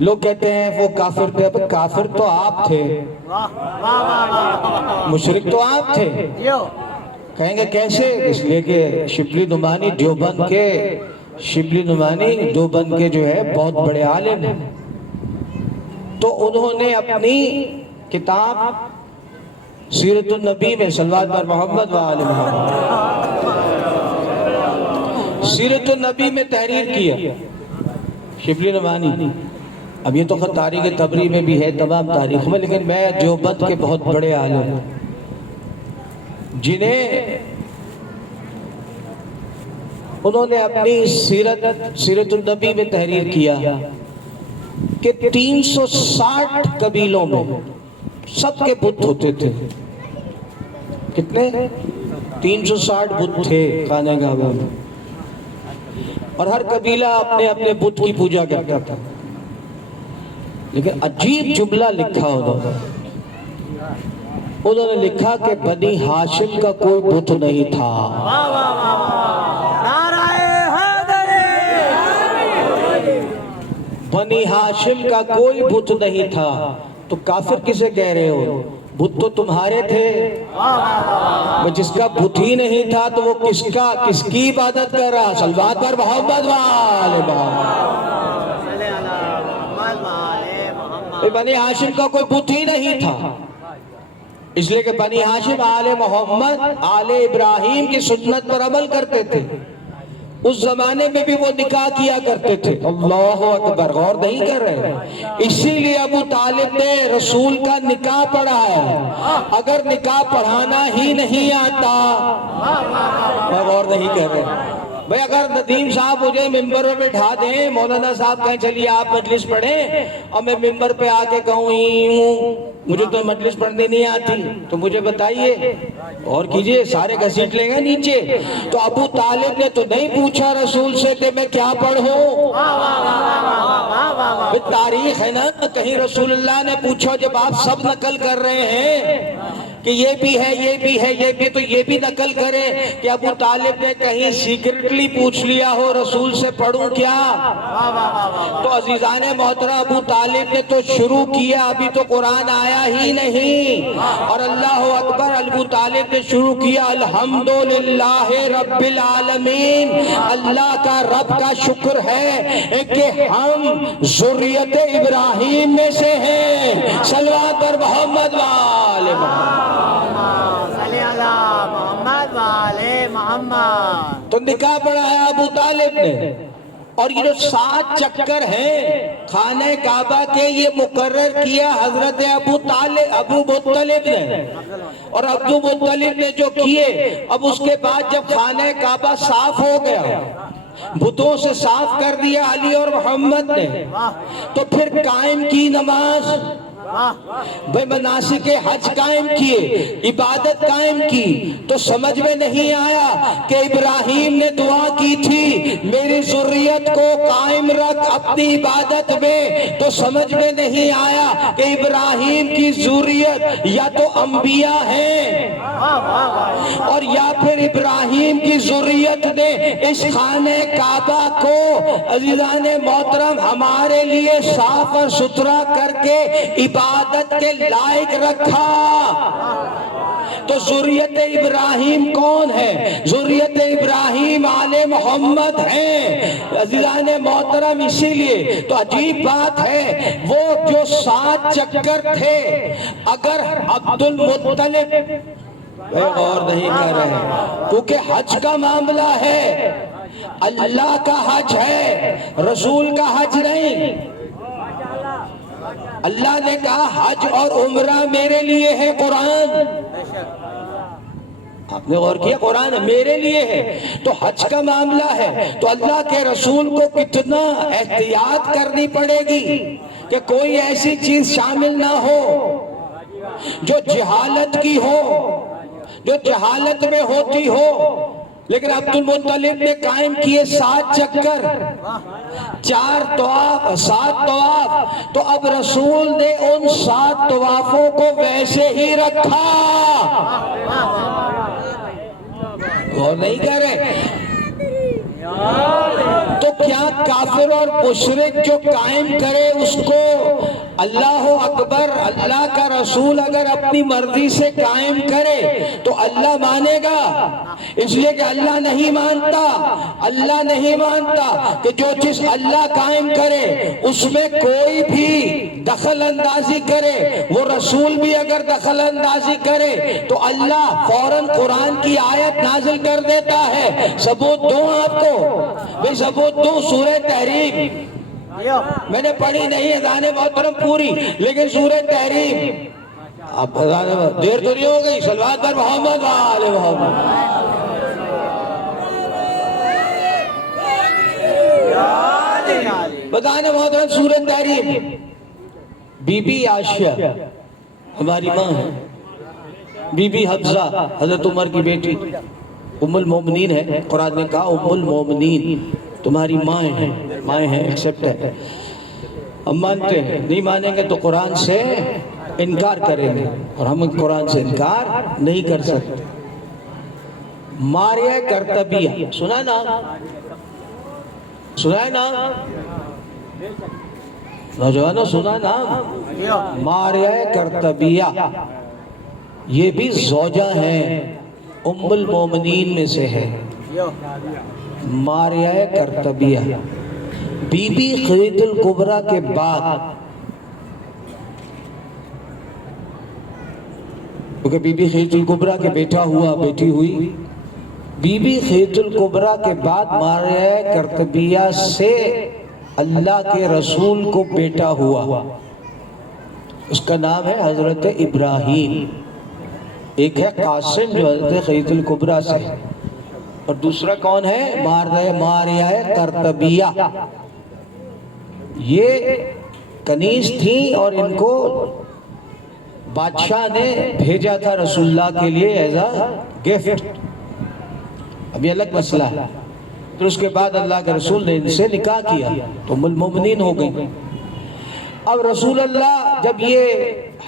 لوگ کہتے ہیں وہ کافر تھے، اب کافر تو آپ تھے، مشرک تو آپ تھے، کہیں گے کیسے؟ اس لیے کہ شبلی نعمانی دیوبند کے جو ہے بہت بڑے عالم ہیں، تو انہوں نے اپنی کتاب سیرت النبی میں صلوات بر محمد و آل محمد، سیرت النبی میں تحریر کیا شبلی نعمانی۔ اب یہ تو خود تاریخ طبری میں بھی ہے، تمام تاریخ میں، لیکن میں دیوبند کے بہت بڑے عالم جنہیں انہوں نے اپنی سیرت النبی میں تحریر کیا کہ 360 قبیلوں میں سب کے بت ہوتے تھے۔ کتنے؟ 360 بت تھے خانہ کعبہ میں، اور ہر قبیلہ اپنے اپنے بت کی پوجا کرتا تھا۔ لیکن عجیب جملہ لکھا انہوں نے لکھا کہ بنی ہاشم کا کوئی بت نہیں تھا۔ بنی ہاشم کا کوئی بت نہیں تھا۔ تو کافر کسے کہہ رہے ہو؟ بت تو تمہارے تھے۔ جس کا بت ہی نہیں تھا تو وہ کس کی عبادت کر رہا؟ صلوات پر محمد والے بنی ہاشم کا کوئی بت ہی نہیں تھا، اس لیے کہ بنی ہاشم آل محمد آل ابراہیم کی سنت پر عمل کرتے تھے۔ اس زمانے میں بھی وہ نکاح کیا کرتے تھے۔ اللہ اکبر، غور نہیں کر رہے؟ اسی لیے ابو طالب نے رسول کا نکاح پڑھایا۔ اگر نکاح پڑھانا ہی نہیں آتا، غور نہیں کر رہے بھئی، اگر ندیم صاحب مجھے ممبر پہ بٹھا دیں، مولانا صاحب کہیں چلیے آپ مجلس پڑھیں، اور میں ممبر پہ آ کے کہوں مجھے تو مجلس پڑھنے نہیں آتی، تو مجھے بتائیے اور کیجئے، سارے گھسیٹ لیں گے نیچے۔ تو ابو طالب نے تو نہیں پوچھا رسول سے کہ میں کیا پڑھوں، تاریخ ہے نا، کہیں رسول اللہ نے پوچھا؟ جب آپ سب نقل کر رہے ہیں کہ یہ بھی ہے، یہ بھی ہے، یہ بھی، تو یہ بھی نقل کرے کہ ابو طالب نے کہیں سیکرٹلی پوچھ لیا ہو رسول سے پڑھوں کیا؟ تو عزیزان محترم، ابو طالب نے تو شروع کیا، ابھی تو قرآن آیا ہی نہیں، اور اللہ اکبر، ابو طالب نے شروع کیا الحمدللہ رب العالمین، اللہ کا رب کا شکر ہے کہ ہم ذریت ابراہیم میں سے ہیں۔ صلوات پر محمد والے محمد۔ تو نکاح پڑھایا ابو طالب نے، اور یہ جو 7 چکر ہیں خانہ کعبہ کے، یہ مقرر کیا حضرت ابو مطلب نے، اور ابو مطلب نے جو کیے، اب اس کے بعد جب خانہ کعبہ صاف ہو گیا، بتوں سے صاف کر دیا علی اور محمد نے، تو پھر قائم کی نماز، بھئی مناسک حج قائم کیے، عبادت قائم کی۔ تو سمجھ میں نہیں آیا کہ ابراہیم نے دعا کی تھی میری ذریت کو قائم رکھ اپنی عبادت میں، تو سمجھ میں نہیں آیا کہ ابراہیم کی ذریت یا تو انبیاء ہیں، اور یا پھر ابراہیم کی ذریت نے اس خانہ کعبہ کو عزیزان محترم ہمارے لیے صاف اور ستھرا کر کے عبادت کے لائق رکھا۔ تو ذریت ابراہیم کون ہے؟ ذریت ابراہیم آل محمد ہیں عزیزان محترم۔ اسی لیے تو عجیب بات ہے، وہ جو 7 چکر تھے، اگر عبد المطلب، غور نہیں کر رہے، کیونکہ حج کا معاملہ ہے، اللہ کا حج ہے، رسول کا حج نہیں۔ اللہ نے کہا حج اور عمرہ میرے لیے ہے، قرآن، آپ نے غور کیا، قرآن میرے لیے ہے، تو حج کا معاملہ ہے، تو اللہ کے رسول کو کتنا احتیاط کرنی پڑے گی کہ کوئی ایسی چیز شامل نہ ہو جو جہالت کی ہو، جو جہالت میں ہوتی ہو۔ لیکن عبد المطلب نے قائم کیے 7 چکر، 4 طواف، 7 طواف، تو اب رسول نے ان 7 طوافوں کو ویسے ہی رکھا۔ اور نہیں کہہ رہے تو کیا کافر اور مشرک جو قائم کرے اس کو اللہ اکبر، اللہ کا رسول اگر اپنی مرضی سے قائم کرے تو اللہ مانے گا، اس لیے کہ اللہ نہیں مانتا کہ جو چیز اللہ قائم کرے اس میں کوئی بھی دخل اندازی کرے، وہ رسول بھی اگر دخل اندازی کرے تو اللہ فوراً قرآن کی آیت نازل کر دیتا ہے۔ ثبوت دوں آپ کو، بھئی ثبوت دوں، سورہ تحریم میں نے پڑھی نہیں اذان محترم پوری، لیکن سورہ تحریم اب دیر تو نہیں ہو گئی، صلوات پر محمد و آل محمد۔ بتانے محترم سورہ تحریم، بی بی عائشہ ہماری ماں ہے، بی بی حفصہ حضرت عمر کی بیٹی ام المومنین ہے، قرآن نے کہا ام المومنین، تمہاری مائیں ہیں، ایکسپٹ ہے، ہم مانتے ہیں، نہیں مانیں گے تو قرآن سے انکار کریں گے، اور ہم قرآن سے انکار نہیں کر سکتے۔ ماریہ کرتبیہ سنا ہے نا نوجوانوں، سنا نا؟ ماریہ کرتبیہ یہ بھی زوجہ ہیں، ام المومنین میں سے ہے، ماریہ کرتبیہ۔ بی بی خدیجہ الکبریٰ کے بعد، کیونکہ بی بی خدیجہ الکبریٰ کے بیٹا ہوا، بیٹی ہوئی، بی بی خدیجہ الکبریٰ کے بعد ماریہ کرتبیہ سے اللہ کے رسول کو بیٹا ہوا، اس کا نام ہے حضرت ابراہیم۔ ایک ہے قاسم جو حضرت خدیجہ الکبریٰ سے، اور دوسرا کون ہے؟ ماریہ کرتبیہ۔ یہ کنیز تھی اور ان کو بادشاہ نے بھیجا تھا رسول اللہ کے لیے ایز اے گفٹ، اب یہ الگ مسئلہ ہے۔ پھر اس کے بعد اللہ کے رسول نے ان سے نکاح کیا تو ام المومنین ہو گئی۔ اب رسول اللہ جب یہ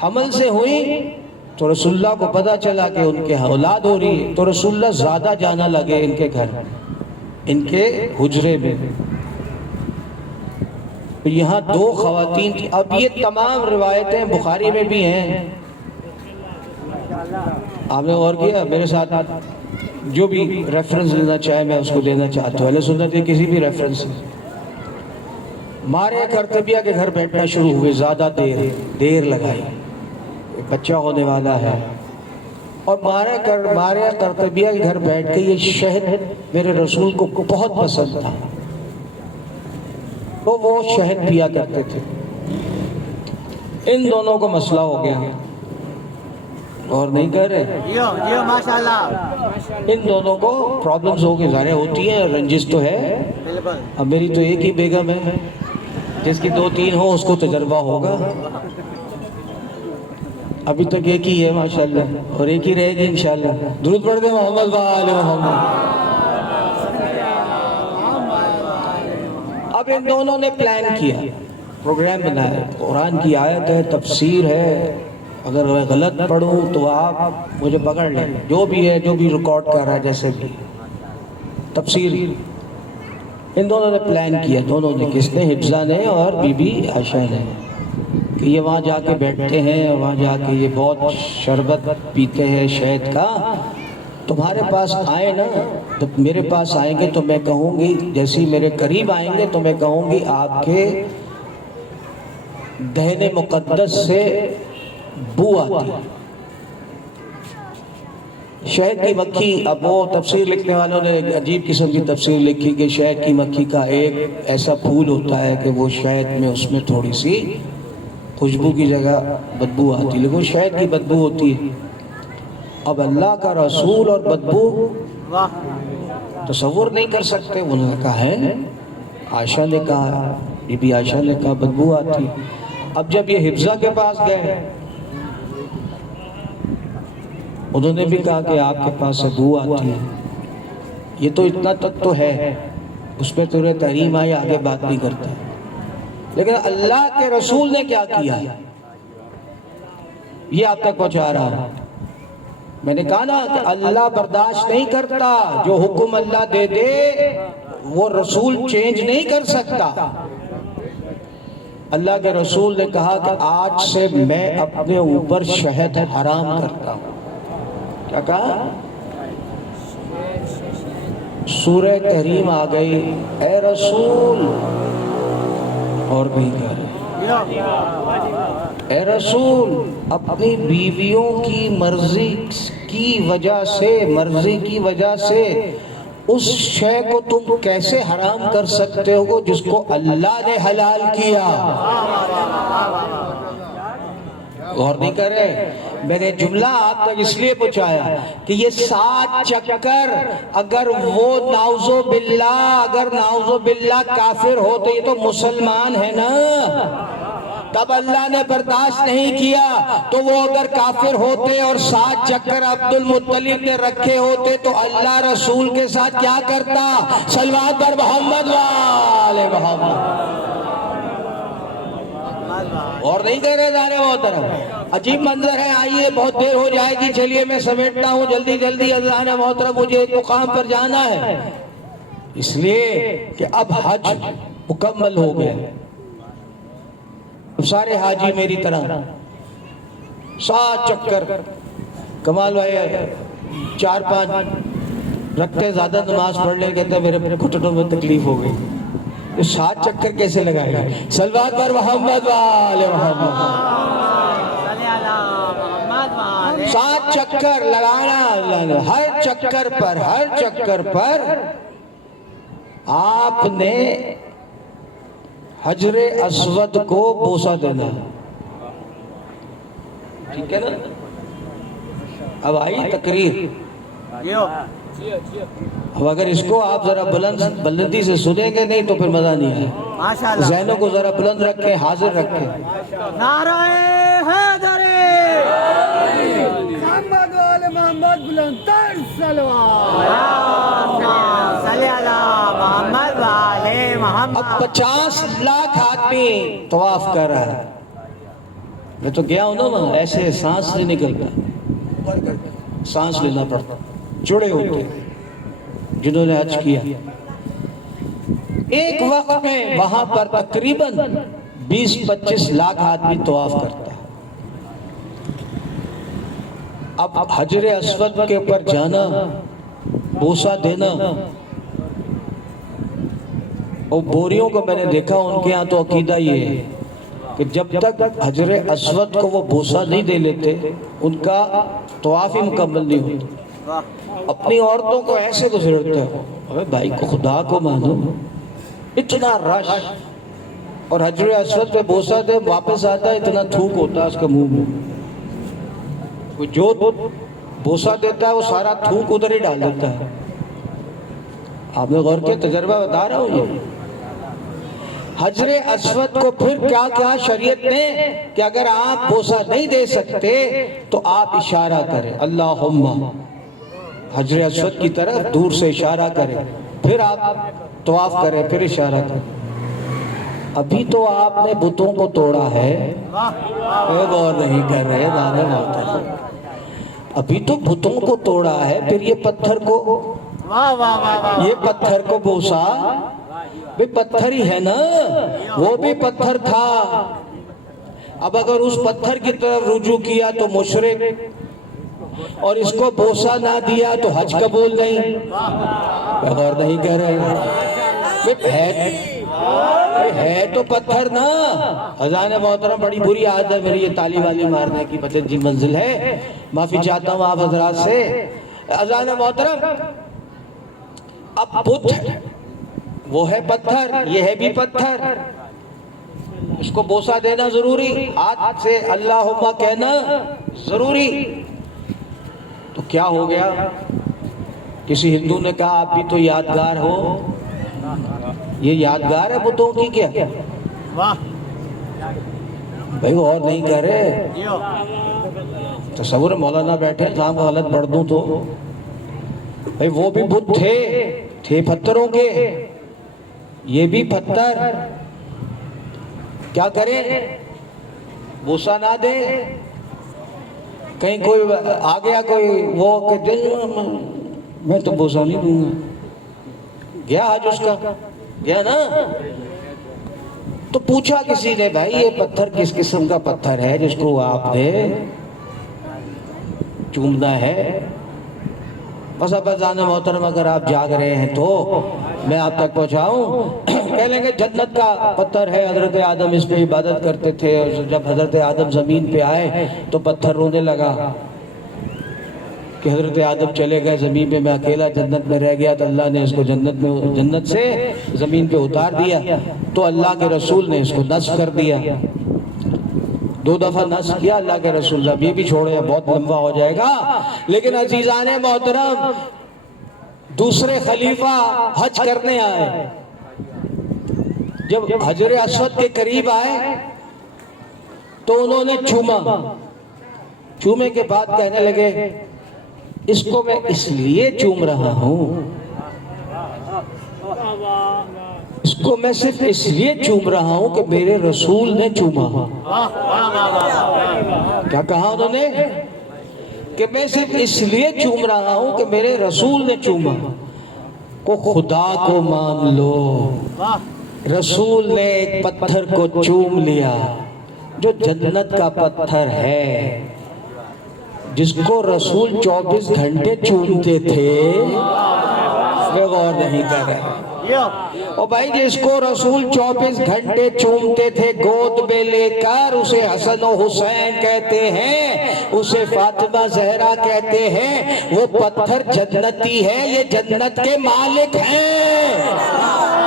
حمل سے ہوئی تو رسول اللہ کو پتا چلا کہ ان کے اولاد ہو رہی ہے، تو رسول اللہ زیادہ جانا لگے ان کے گھر، ان کے حجرے میں۔ یہاں دو خواتین تھی۔ اب یہ تمام روایتیں بخاری میں بھی ہیں، آپ نے غور کیا؟ میرے ساتھ جو بھی ریفرنس لینا چاہے میں اس کو دینا چاہتا ہوں، اہل سنت یہ کسی بھی ریفرنس سے۔ ماریہ کرتبیہ کے گھر بیٹھنا شروع ہوئے، زیادہ دیر لگائی، بچہ ہونے والا ہے، اور ماریہ کرتبیہ کے گھر بیٹھ کے یہ شہد میرے رسول کو بہت پسند تھا، تو وہ شہد پیا کرتے تھے۔ ان دونوں کو مسئلہ ہو گیا، اور نہیں کر رہے؟ جیو ماشاءاللہ، ان دونوں کو پرابلمز ہو گئی، ظاہر ہوتی ہیں، رنجش تو ہے۔ بالکل۔ اب میری تو ایک ہی بیگم ہے، جس کی 2-3 ہو اس کو تجربہ ہوگا، ابھی تک ایک ہی ہے ماشاءاللہ، اور ایک ہی رہے گی انشاءاللہ۔ درود پڑھ دیں محمد و آل محمد۔ اب ان دونوں نے پلان کیا، پروگرام بنایا، قرآن کی آیت ہے، تفسیر ہے، اگر میں غلط پڑھوں تو آپ مجھے پکڑ لیں، جو بھی ہے، جو بھی ریکارڈ کر رہا ہے، جیسے بھی تفسیر۔ ان دونوں نے پلان کیا، دونوں نے، کس نے؟ حفصہ نے اور بی بی عائشہ نے، کہ یہ وہاں جا کے بیٹھتے ہیں، اور وہاں جا کے یہ بہت شربت پیتے ہیں شہد کا، تمہارے پاس آئے نا، تو میرے پاس آئیں گے تو میں کہوں گی، جیسے ہی میرے قریب آئیں گے تو میں کہوں گی آپ کے دہن مقدس سے بو آتی ہے، شہد کی مکھی۔ اب وہ تفسیر لکھنے والوں نے ایک عجیب قسم کی تفسیر لکھی کہ شہد کی مکھی کا ایک ایسا پھول ہوتا ہے کہ وہ شہد میں، اس میں تھوڑی سی خوشبو کی جگہ بدبو آتی ہے، لیکن وہ شہد کی بدبو ہوتی ہے۔ اب اللہ کا رسول اور بدبو تصور نہیں کر سکتے، انہوں نے کہا ہے، عائشہ نے کہا، بی بی عائشہ نے کہا بدبو آتی۔ اب جب یہ حفصہ کے پاس گئے، انہوں نے بھی کہا کہ آپ کے پاس سے بو آتی ہے، یہ تو اتنا تک تو ہے، اس پہ سورہ تحریم آئی، آگے بات نہیں کرتا۔ لیکن اللہ کے رسول نے کیا کیا، یہ آپ تک پہنچا رہا ہوں۔ میں نے کہا نا کہ اللہ برداشت نہیں کرتا، جو حکم اللہ دے دے وہ رسول چینج نہیں کر سکتا۔ اللہ کے رسول نے کہا کہ آج سے میں اپنے اوپر شہد حرام کرتا ہوں. کیا کہا؟ سورہ تحریم آ گئی، اے رسول، اور نہیں کہہ رہے، اے رسول اپنی بیویوں کی مرضی کی وجہ سے اس شے کو تم کیسے حرام کر سکتے ہو جس کو اللہ نے حلال کیا؟ غور نہیں کر رہے. میں نے جملہ آپ تک اس لیے پہنچایا کہ یہ 7 چکر اگر وہ نعوذ باللہ کافر ہوتے، یہ تو مسلمان ہے نا، تب اللہ نے برداشت نہیں کیا. تو وہ اگر کافر ہوتے اور 7 چکر عبد المطلب نے رکھے ہوتے تو اللہ رسول کے ساتھ کیا کرتا؟ صلوات پر محمد وآل محمد. اور نہیں کہہ رہے دارے محترم، عجیب منظر ہے. آئیے، بہت دیر ہو جائے گی، چلیے میں سمیٹتا ہوں جلدی. اذان محترم، مجھے ایک مقام پر جانا ہے، اس لیے کہ اب حج مکمل ہو گیا. سارے حاجی میری طرح 7 چکر، کمال بھائی 4-5 رکھتے، زیادہ نماز پڑھ لے، کہتے میرے گھٹنوں میں تکلیف ہو گئی. 7 چکر کیسے لگائے گا؟ صلوات پر محمد وآل محمد. 7 چکر لگانا. ہر چکر پر آپ نے حجر اسود کو بوسہ دینا. ٹھیک ہے نا؟ اب آئی تقریر. اب اگر اس کو آپ ذرا بلندی سے سنیں گے نہیں تو پھر مزہ نہیں ہے. ذہنوں کو ذرا بلند رکھیں، حاضر رکھیں. نعرہ حیدر، محمد وآل محمد، بلندتر صلوات، صلی اللہ محمد وآل محمد. اب 50 لاکھ آدمی طواف کر رہا ہے. میں تو گیا ہوں نا، ایسے سانس نہیں نکلتا، سانس لینا پڑتا. جڑے ہوتے جنہوں نے حج کیا، ایک وقت میں وہاں پر تقریباً 20-25 لاکھ آدمی طواف کرتا ہے. اب حجر اسود کے اوپر جانا، بوسہ دینا، اور بوریوں کو میں نے دیکھا ان کے ہاں تو عقیدہ یہ ہے کہ جب تک حجر اسود کو وہ بوسہ نہیں دے لیتے ان کا طواف ہی مکمل نہیں ہوتا. اپنی عورتوں کو ایسے گزرتے ہو، ارے بھائی کو خدا کو مانو، اتنا رش، اور حجر اسود پہ بوسہ دے واپس آتا ہے اتنا تھوک ہوتا ہے اس کا منہ میں. جو بوسہ دیتا ہے وہ سارا تھوک ادھر ہی ڈال دیتا ہے. آپ نے غور کیا؟ تجربہ بتا رہا ہوں. یہ حجر اسود کو پھر کیا کہا شریعت نے کہ اگر آپ بوسہ نہیں دے سکتے تو آپ اشارہ کریں، اللہم، حجر اسود کی طرف دور سے اشارہ کریں، پھر آپ طواف کریں، پھر اشارہ کریں. ابھی تو آپ نے بتوں کو توڑا ہے، غور نہیں کر رہے دانے محترم. ابھی تو بتوں کو توڑا ہے، پھر یہ پتھر کو بوسا، بھی پتھر ہی ہے نا، وہ بھی پتھر تھا. اب اگر اس پتھر کی طرف رجوع کیا تو مشرک، اور اس کو بوسہ نہ دیا تو حج قبول نہیں. غور نہیں کر رہے، ہے تو پتھر نا. اذان محترم بڑی بری عادت ہے میری یہ تالی والی مارنے کی، پتہ جی منزل ہے، معافی چاہتا ہوں آپ حضرات سے. اذان محترم، اب بت وہ ہے پتھر، یہ ہے بھی پتھر، اس کو بوسہ دینا ضروری، ہاتھ سے اللہم کہنا ضروری. تو کیا ہو گیا؟ کسی ہندو نے کہا آپ بھی تو یادگار ہو. یہ یادگار ہے بتوں کی کیا؟ بھائی اور نہیں کہہ رہے. تصور مولانا بیٹھے، کام غلط پڑھ دوں تو بھائی وہ بھی بت تھے پتھروں کے، یہ بھی پتھر. کیا کریں؟ بوسہ نہ دے. کہیں کوئی آ گیا کوئی وہ کہ میں تو بوسہ نہیں دوں گا، گیا آج اس کا گیا نا. تو پوچھا کسی نے بھائی یہ پتھر کس قسم کا پتھر ہے جس کو آپ نے چومنا ہے؟ بس اب اذان محترم اگر آپ جاگ رہے ہیں تو میں آپ تک پہنچاؤں. کہہ لیں گے جنت کا پتھر ہے، حضرت آدم اس پہ عبادت کرتے تھے، اور جب حضرت آدم زمین پہ آئے تو پتھر رونے لگا کہ حضرت آدم چلے گئے زمین پہ، میں اکیلا جنت میں رہ گیا، تو اللہ نے اس کو جنت سے زمین پہ اتار دیا. تو اللہ کے رسول نے اس کو نصب کر دیا، 2 دفعہ نصب کیا اللہ کے رسول. اب یہ بھی چھوڑے، بہت لمبا ہو جائے گا. لیکن عزیزان محترم، دوسرے خلیفہ حج کرنے آئے، جب حجر اسود کے قریب آئے تو انہوں نے چوما. چومے کے بعد کہنے لگے اس کو میں اس لیے چوم رہا ہوں، اس کو میں صرف اس لیے چوم رہا ہوں کہ میرے رسول نے چوما. کیا کہا انہوں نے؟ کہ میں صرف اس لیے چوم رہا ہوں کہ میرے رسول نے چوما. کو خدا کو مان لو، رسول نے ایک پتھر کو چوم لیا جو جنت کا پتھر ہے، جس کو رسول 24 گھنٹے چومتے تھے. غور نہیں کر رہے. اور بھائی جس کو رسول 24 گھنٹے چومتے تھے گود میں لے کر، اسے حسن و حسین کہتے ہیں، اسے فاطمہ زہرا کہتے ہیں. وہ پتھر جنتی ہے، یہ جنت کے مالک ہیں.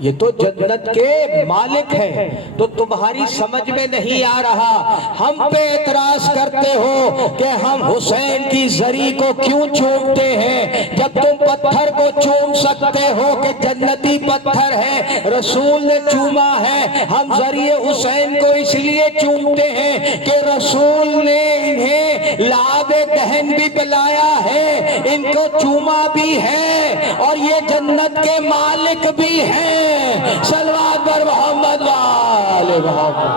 یہ تو جنت کے مالک ہیں. تو تمہاری سمجھ میں نہیں آ رہا، ہم پہ اعتراض کرتے ہو کہ ہم حسین کی زری کو کیوں چومتے ہیں جب تم پتھر کو چوم سکتے ہو کہ جنتی پتھر ہے، رسول نے چوما ہے. ہم زری حسین کو اس لیے چومتے ہیں کہ رسول نے انہیں لعاب دہن بھی پلایا ہے، ان کو چوما بھی ہے، اور یہ جنت کے مالک بھی ہیں. صلوات پر محمد والے محمد.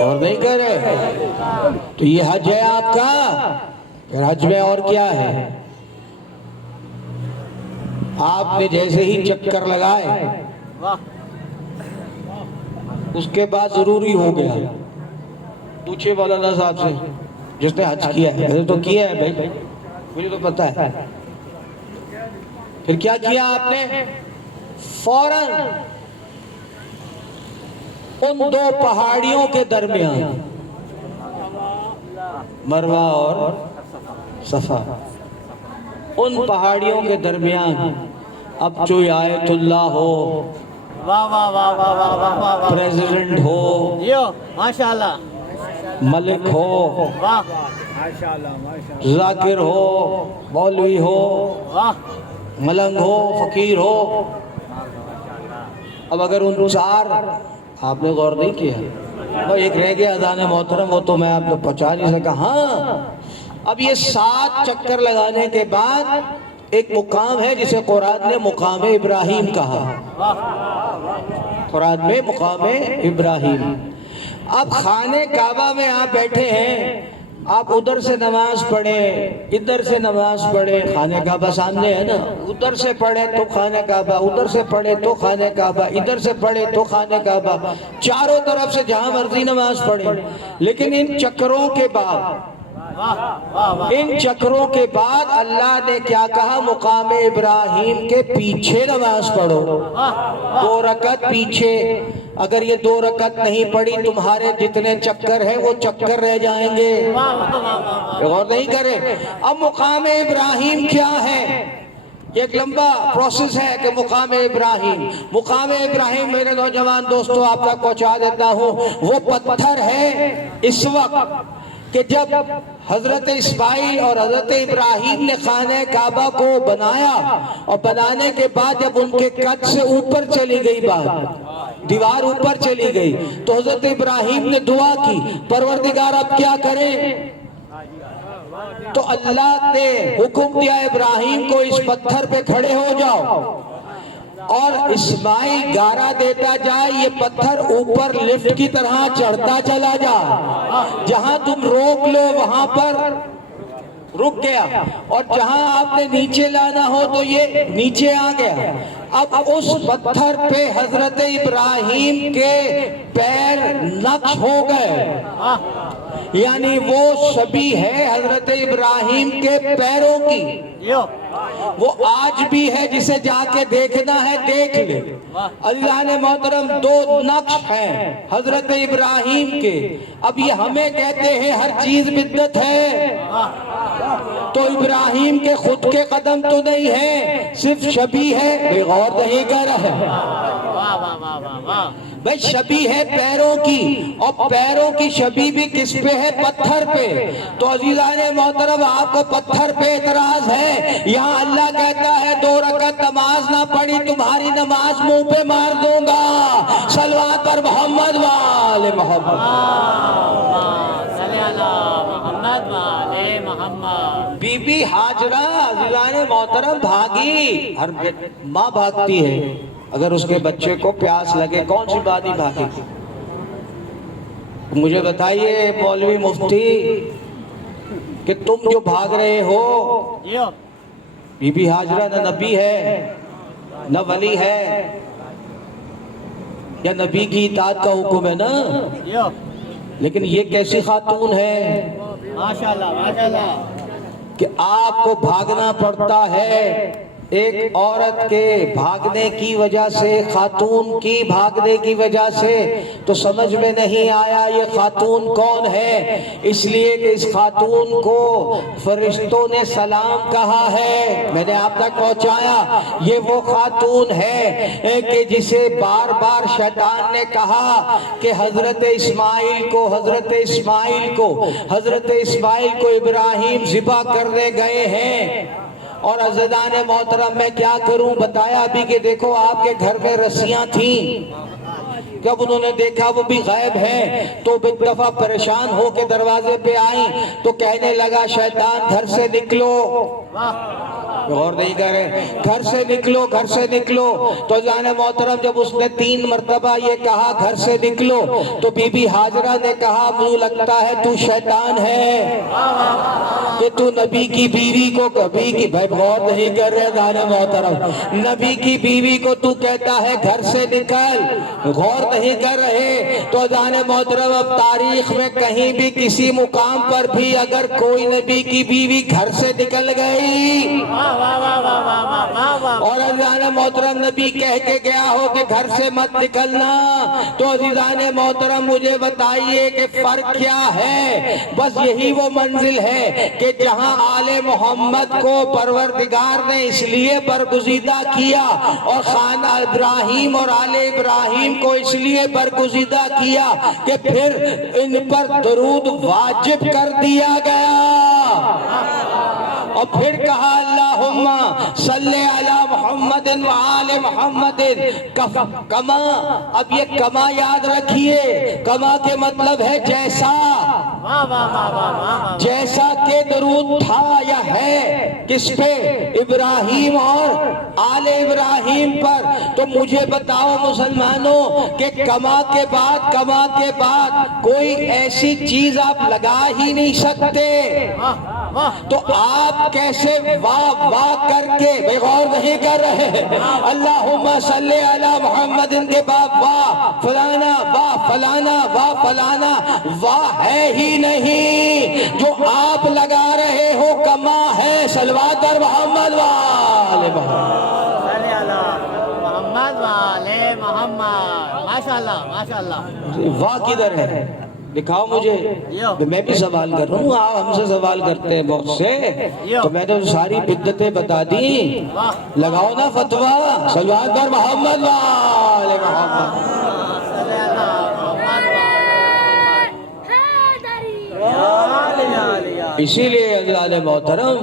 اور نہیں کہہ رہے تو یہ حج ہے آپ کا. حج میں اور کیا ہے؟ آپ نے جیسے ہی چکر لگائے اس کے بعد ضروری ہو گیا، پوچھے مولانا صاحب سے جس نے حج کیا ہے. میں نے تو کیا ہے بھائی، مجھے تو پتا ہے. پھر کیا کیا آپ نے؟ فوراً ان 2 پہاڑیوں کے درمیان، مروہ اور صفا، ان پہاڑیوں کے درمیان اب جو آیت اللہ ہو، پریزیڈنٹ ہو، ماشاءاللہ، ملک ہو، ذاکر ہو، مولوی ہو، ملنگ ہو، فقیر ہو، اب اگر ان 4 آپ نے غور نہیں کیا، وہ ایک رہ گیا اذان محترم، وہ تو میں آپ کو پہنچا نہیں سکا. ہاں، اب یہ 7 چکر لگانے کے بعد ایک مقام ہے جسے قرآن نے مقام ابراہیم کہا. قرآن میں مقام ابراہیم. اب خانہ کعبہ میں آپ بیٹھے ہیں، آپ ادھر سے نماز پڑھیں، ادھر سے نماز پڑھیں، خانہ کعبہ سامنے ہے نا، ادھر سے پڑھیں تو خانہ کعبہ، ادھر سے پڑھیں تو خانہ کعبہ، ادھر سے پڑھیں تو خانہ کعبہ، چاروں طرف سے جہاں مرضی نماز پڑھیں. لیکن ان چکروں کے بعد اللہ نے کیا کہا؟ مقام ابراہیم کے پیچھے نماز پڑھو، 2 رکعت پیچھے. اگر یہ 2 رکعت نہیں پڑھی تمہارے جتنے چکر ہیں وہ چکر رہ جائیں گے. غور نہیں کریں. اب مقام ابراہیم کیا ہے؟ ایک لمبا پروسیس ہے کہ مقام ابراہیم میرے نوجوان دوستوں آپ تک پہنچا دیتا ہوں. وہ پتھر ہے اس وقت کہ جب حضرت اسماعیل اور حضرت ابراہیم نے خانہ کعبہ کو بنایا، اور بنانے کے بعد جب ان کے قد سے اوپر چلی گئی بات، دیوار اوپر چلی گئی، تو حضرت ابراہیم نے دعا کی پروردگار اب کیا کریں؟ تو اللہ نے حکم دیا ابراہیم کو اس پتھر پہ کھڑے ہو جاؤ. اور اسماعیل گارا دیتا جائے، یہ پتھر اوپر لفٹ کی طرح چڑھتا چلا جائے، جہاں تم روک لو وہاں پر رک گیا، اور جہاں آپ نے نیچے لانا ہو تو یہ نیچے آ گیا۔ اب اس پتھر پہ حضرت ابراہیم کے پیر نقش ہو گئے، یعنی وہ شبیہ ہے حضرت ابراہیم کے پیروں کی، وہ آج بھی ہے، جسے جا کے دیکھنا ہے دیکھ لے۔ اللہ نے محترم دو نقش ہیں حضرت ابراہیم کے۔ اب یہ ہمیں کہتے ہیں ہر چیز بدعت ہے، تو ابراہیم کے خود کے قدم تو نہیں ہے، صرف شبیہ ہے، بے غور نہیں کر رہا ہے بھئی، شبیہ ہے پیروں کی، اور پیروں کی شبیہ بھی کس پہ ہے؟ پتھر پہ۔ تو عزیزان محترم، آپ کو پتھر پہ اعتراض ہے؟ یہاں اللہ کہتا ہے 2 رکعت نماز نہ پڑھی تمہاری نماز منہ پہ مار دوں گا۔ صلوات پر محمد وآل محمد۔ بی بی ہاجرہ عزیزان محترم بھاگی، ہر ماں بھاگتی ہے، اگر اس کے بچے کو پیاس لگے کون سی بات ہی بھاگے گی؟ مجھے بتائیے مولوی مفتی کہ تم جو بھاگ رہے ہو، بی بی ہاجرہ نہ نبی ہے نہ ولی ہے، یا نبی کی اطاعت کا حکم ہے نا، لیکن یہ کیسی خاتون ہے ماشاءاللہ ماشاءاللہ کہ آپ کو بھاگنا پڑتا ہے؟ ایک عورت کے بھاگنے کی وجہ سے، خاتون کی بھاگنے کی وجہ سے، تو سمجھ میں نہیں آیا یہ خاتون کون ہے؟ اس لیے کہ اس خاتون کو فرشتوں نے سلام کہا ہے، میں نے آپ تک پہنچایا۔ یہ وہ خاتون ہے کہ جسے بار بار شیطان نے کہا کہ حضرت اسماعیل کو ابراہیم ذبح کرنے گئے ہیں، اور عزیزان محترم میں کیا کروں؟ بتایا ابھی کہ دیکھو آپ کے گھر میں رسیاں تھیں، جب انہوں نے دیکھا وہ بھی غائب ہیں تو ایک دفعہ پریشان ہو کے دروازے پہ آئیں، تو کہنے لگا شیطان گھر سے نکلو، غور نہیں کر رہے، گھر سے نکلو گھر سے نکلو۔ تو جانے محترم جب اس نے 3 مرتبہ یہ کہا گھر سے نکلو، تو بی بی ہاجرہ نے کہا مجھے لگتا ہے تو شیطان ہے کہ تو نبی کی بیوی کو کبھی کی، بھائی غور نہیں کر رہے جانے محترم، نبی کی بیوی کو تو کہتا ہے گھر سے نکل، غور نہیں کر رہے۔ تو جانے محترم اب تاریخ میں کہیں بھی کسی مقام پر بھی اگر کوئی نبی کی بیوی گھر سے نکل گئی اور عزیزان محترم نبی کہہ کے گیا ہو کہ گھر سے مت نکلنا، تو عزیزان محترم مجھے بتائیے کہ فرق کیا ہے؟ بس یہی وہ منزل ہے کہ جہاں آل محمد کو پروردگار نے اس لیے برگزیدہ کیا، اور خانہ ابراہیم اور آل ابراہیم کو اس لیے برگزیدہ کیا کہ پھر ان پر درود واجب کر دیا گیا، اور پھر کہا اللہم صلی علی محمد وآل محمد کما۔ اب یہ کما یاد رکھیے، کما کے مطلب ہے جیسا، جیسا کہ درود تھا یا ہے کس پہ؟ ابراہیم اور آل ابراہیم پر۔ تو مجھے بتاؤ مسلمانوں کہ کما کے بعد کوئی ایسی چیز آپ لگا ہی نہیں سکتے، تو آپ کیسے واہ واہ کر کے، بے غور نہیں کر رہے، اللہم صلی علی محمد کے بعد واہ فلانا واہ فلانا واہ فلانا، واہ ہے ہی نہیں، جو آپ لگا رہے ہو کما ہے۔ صلوات پر محمد وآل محمد، صلی علی محمد وآل محمد، ماشاءاللہ ماشاءاللہ۔ واہ کدھر ہے؟ دکھاؤ مجھے، میں بھی سوال کر رہا ہوں، آپ ہم سے سوال کرتے ہیں بہت سے، تو میں نے ساری بدعتیں بتا دی، لگاؤ نا فتویٰ۔ صلوات پر محمد وآل محمد۔ اسی لیے عزیزان محترم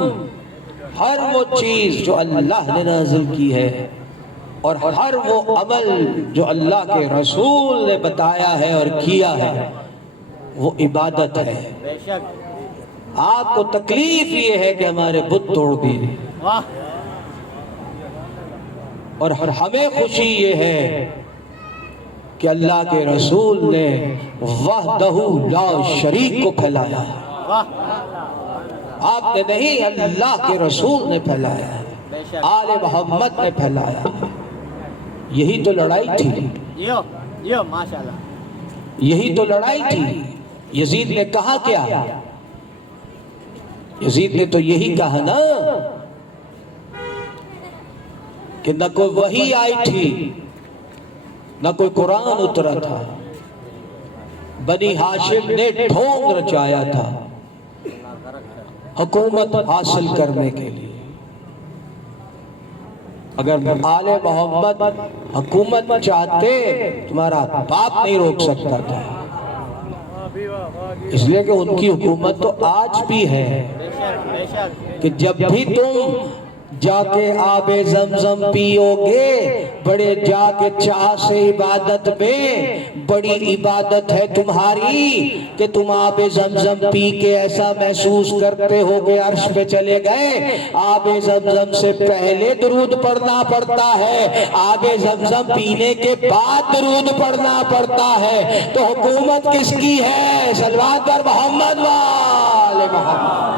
ہر وہ چیز جو اللہ نے نازل کی ہے، اور ہر وہ عمل جو اللہ کے رسول نے بتایا ہے اور کیا ہے، وہ عبادت ہے۔ بے شک آپ کو تکلیف یہ ہے کہ ہمارے بت توڑ دیے، اور ہمیں خوشی یہ ہے کہ اللہ کے رسول نے وحدہ لا شریک کو پھیلایا ہے. آپ نے نہیں، اللہ کے رسول نے پھیلایا ہے، آل محمد نے پھیلایا. یہی تو لڑائی تھی، یہی تو لڑائی تھی. یزید نے کہا کیا؟ یزید نے تو یہی کہا نا کہ نہ کوئی وحی آئی تھی، نہ کوئی قرآن اترا تھا، بنی ہاشم نے ڈھونگ رچایا تھا حکومت حاصل کرنے کے لیے. اگر آل محمد حکومت چاہتے تمہارا باپ نہیں روک سکتا تھا، اس لیے کہ ان کی حکومت تو آج بھی ہے کہ جب بھی تم جا کے آب زمزم پیو گے، بڑے جا کے چاہ سے عبادت میں بڑی عبادت ہے تمہاری کہ تم آب زمزم پی کے ایسا محسوس کرتے ہو کہ عرش پہ چلے گئے. آب زمزم سے پہلے درود پڑھنا پڑتا ہے، آب زمزم پینے کے بعد درود پڑھنا پڑتا ہے. تو حکومت کس کی ہے؟ صلوات پر محمد وآل محمد.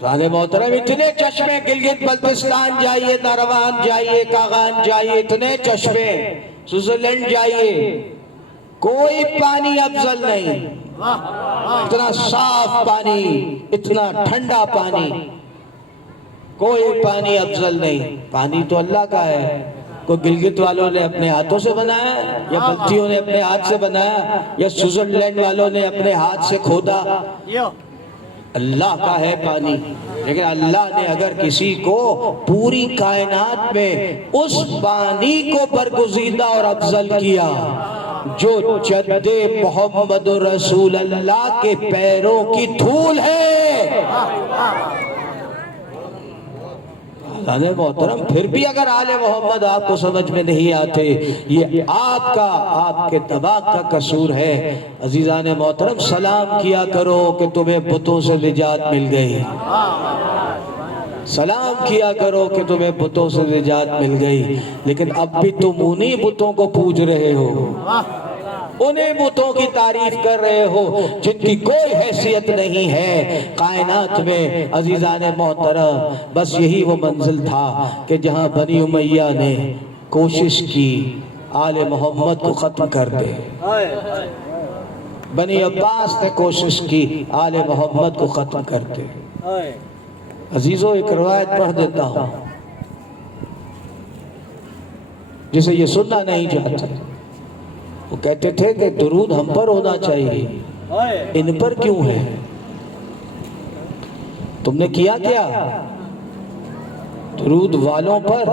سارے محترم، اتنے چشمے گلگت بلتستان جائیے، ناروان جائیے، کاغان جائیے، اتنے چشمے، سوئٹزرلینڈ جائیے، کوئی پانی افضل نہیں. اتنا صاف پانی، اتنا ٹھنڈا پانی، کوئی پانی افضل نہیں. پانی تو اللہ کا ہے. کوئی گلگت والوں نے اپنے ہاتھوں سے بنایا یا بلتیوں نے اپنے ہاتھ سے بنایا یا سوئٹزرلینڈ والوں نے اپنے ہاتھ سے کھودا؟ اللہ کا ہے پانی. لیکن اللہ نے اگر کسی کو پوری کائنات میں اس پانی کو برگزیدہ اور افضل کیا جو جد محمد رسول اللہ کے پیروں کی دھول ہے، آل محترم، پھر بھی اگر آل محمد آپ کو سمجھ میں نہیں آتے، یہ آپ کے دماغ کا قصور ہے. عزیزان محترم، سلام کیا کرو کہ تمہیں بتوں سے نجات مل گئی. سلام کیا کرو کہ تمہیں بتوں سے نجات مل گئی. لیکن اب بھی تم انہی بتوں کو پوج رہے ہو، انہیں بتوں کی تعریف کر رہے ہو جن کی کوئی حیثیت نہیں ہے کائنات میں. عزیزان محترم، بس یہی وہ منزل تھا کہ جہاں بنی امیہ نے کوشش کی آل محمد کو ختم کر دے، بنی عباس نے کوشش کی آل محمد کو ختم کر دے. عزیزوں، ایک روایت پڑھ دیتا ہوں جسے یہ سننا نہیں چاہتے. وہ کہتے تھے کہ درود ہم پر ہونا چاہیے، ان پر کیوں ہے؟ تم نے کیا کیا؟ درود والوں پر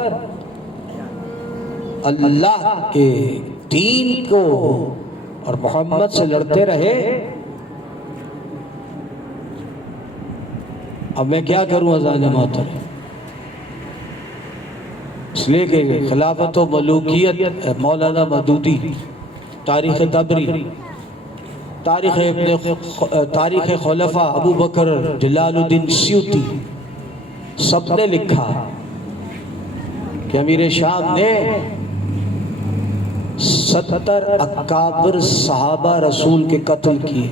اللہ کے دین کو اور محمد سے لڑتے رہے. اب میں کیا کروں عزیزان محترم؟ اس لیے کہ خلافت و ملوکیت مولانا مودودی، تاریخ تبری، تاریخ خلفاء ابو بکر، جلال الدین سیوطی، سب نے لکھا کہ امیر شام نے 70 اکابر صحابہ رسول کے قتل کیے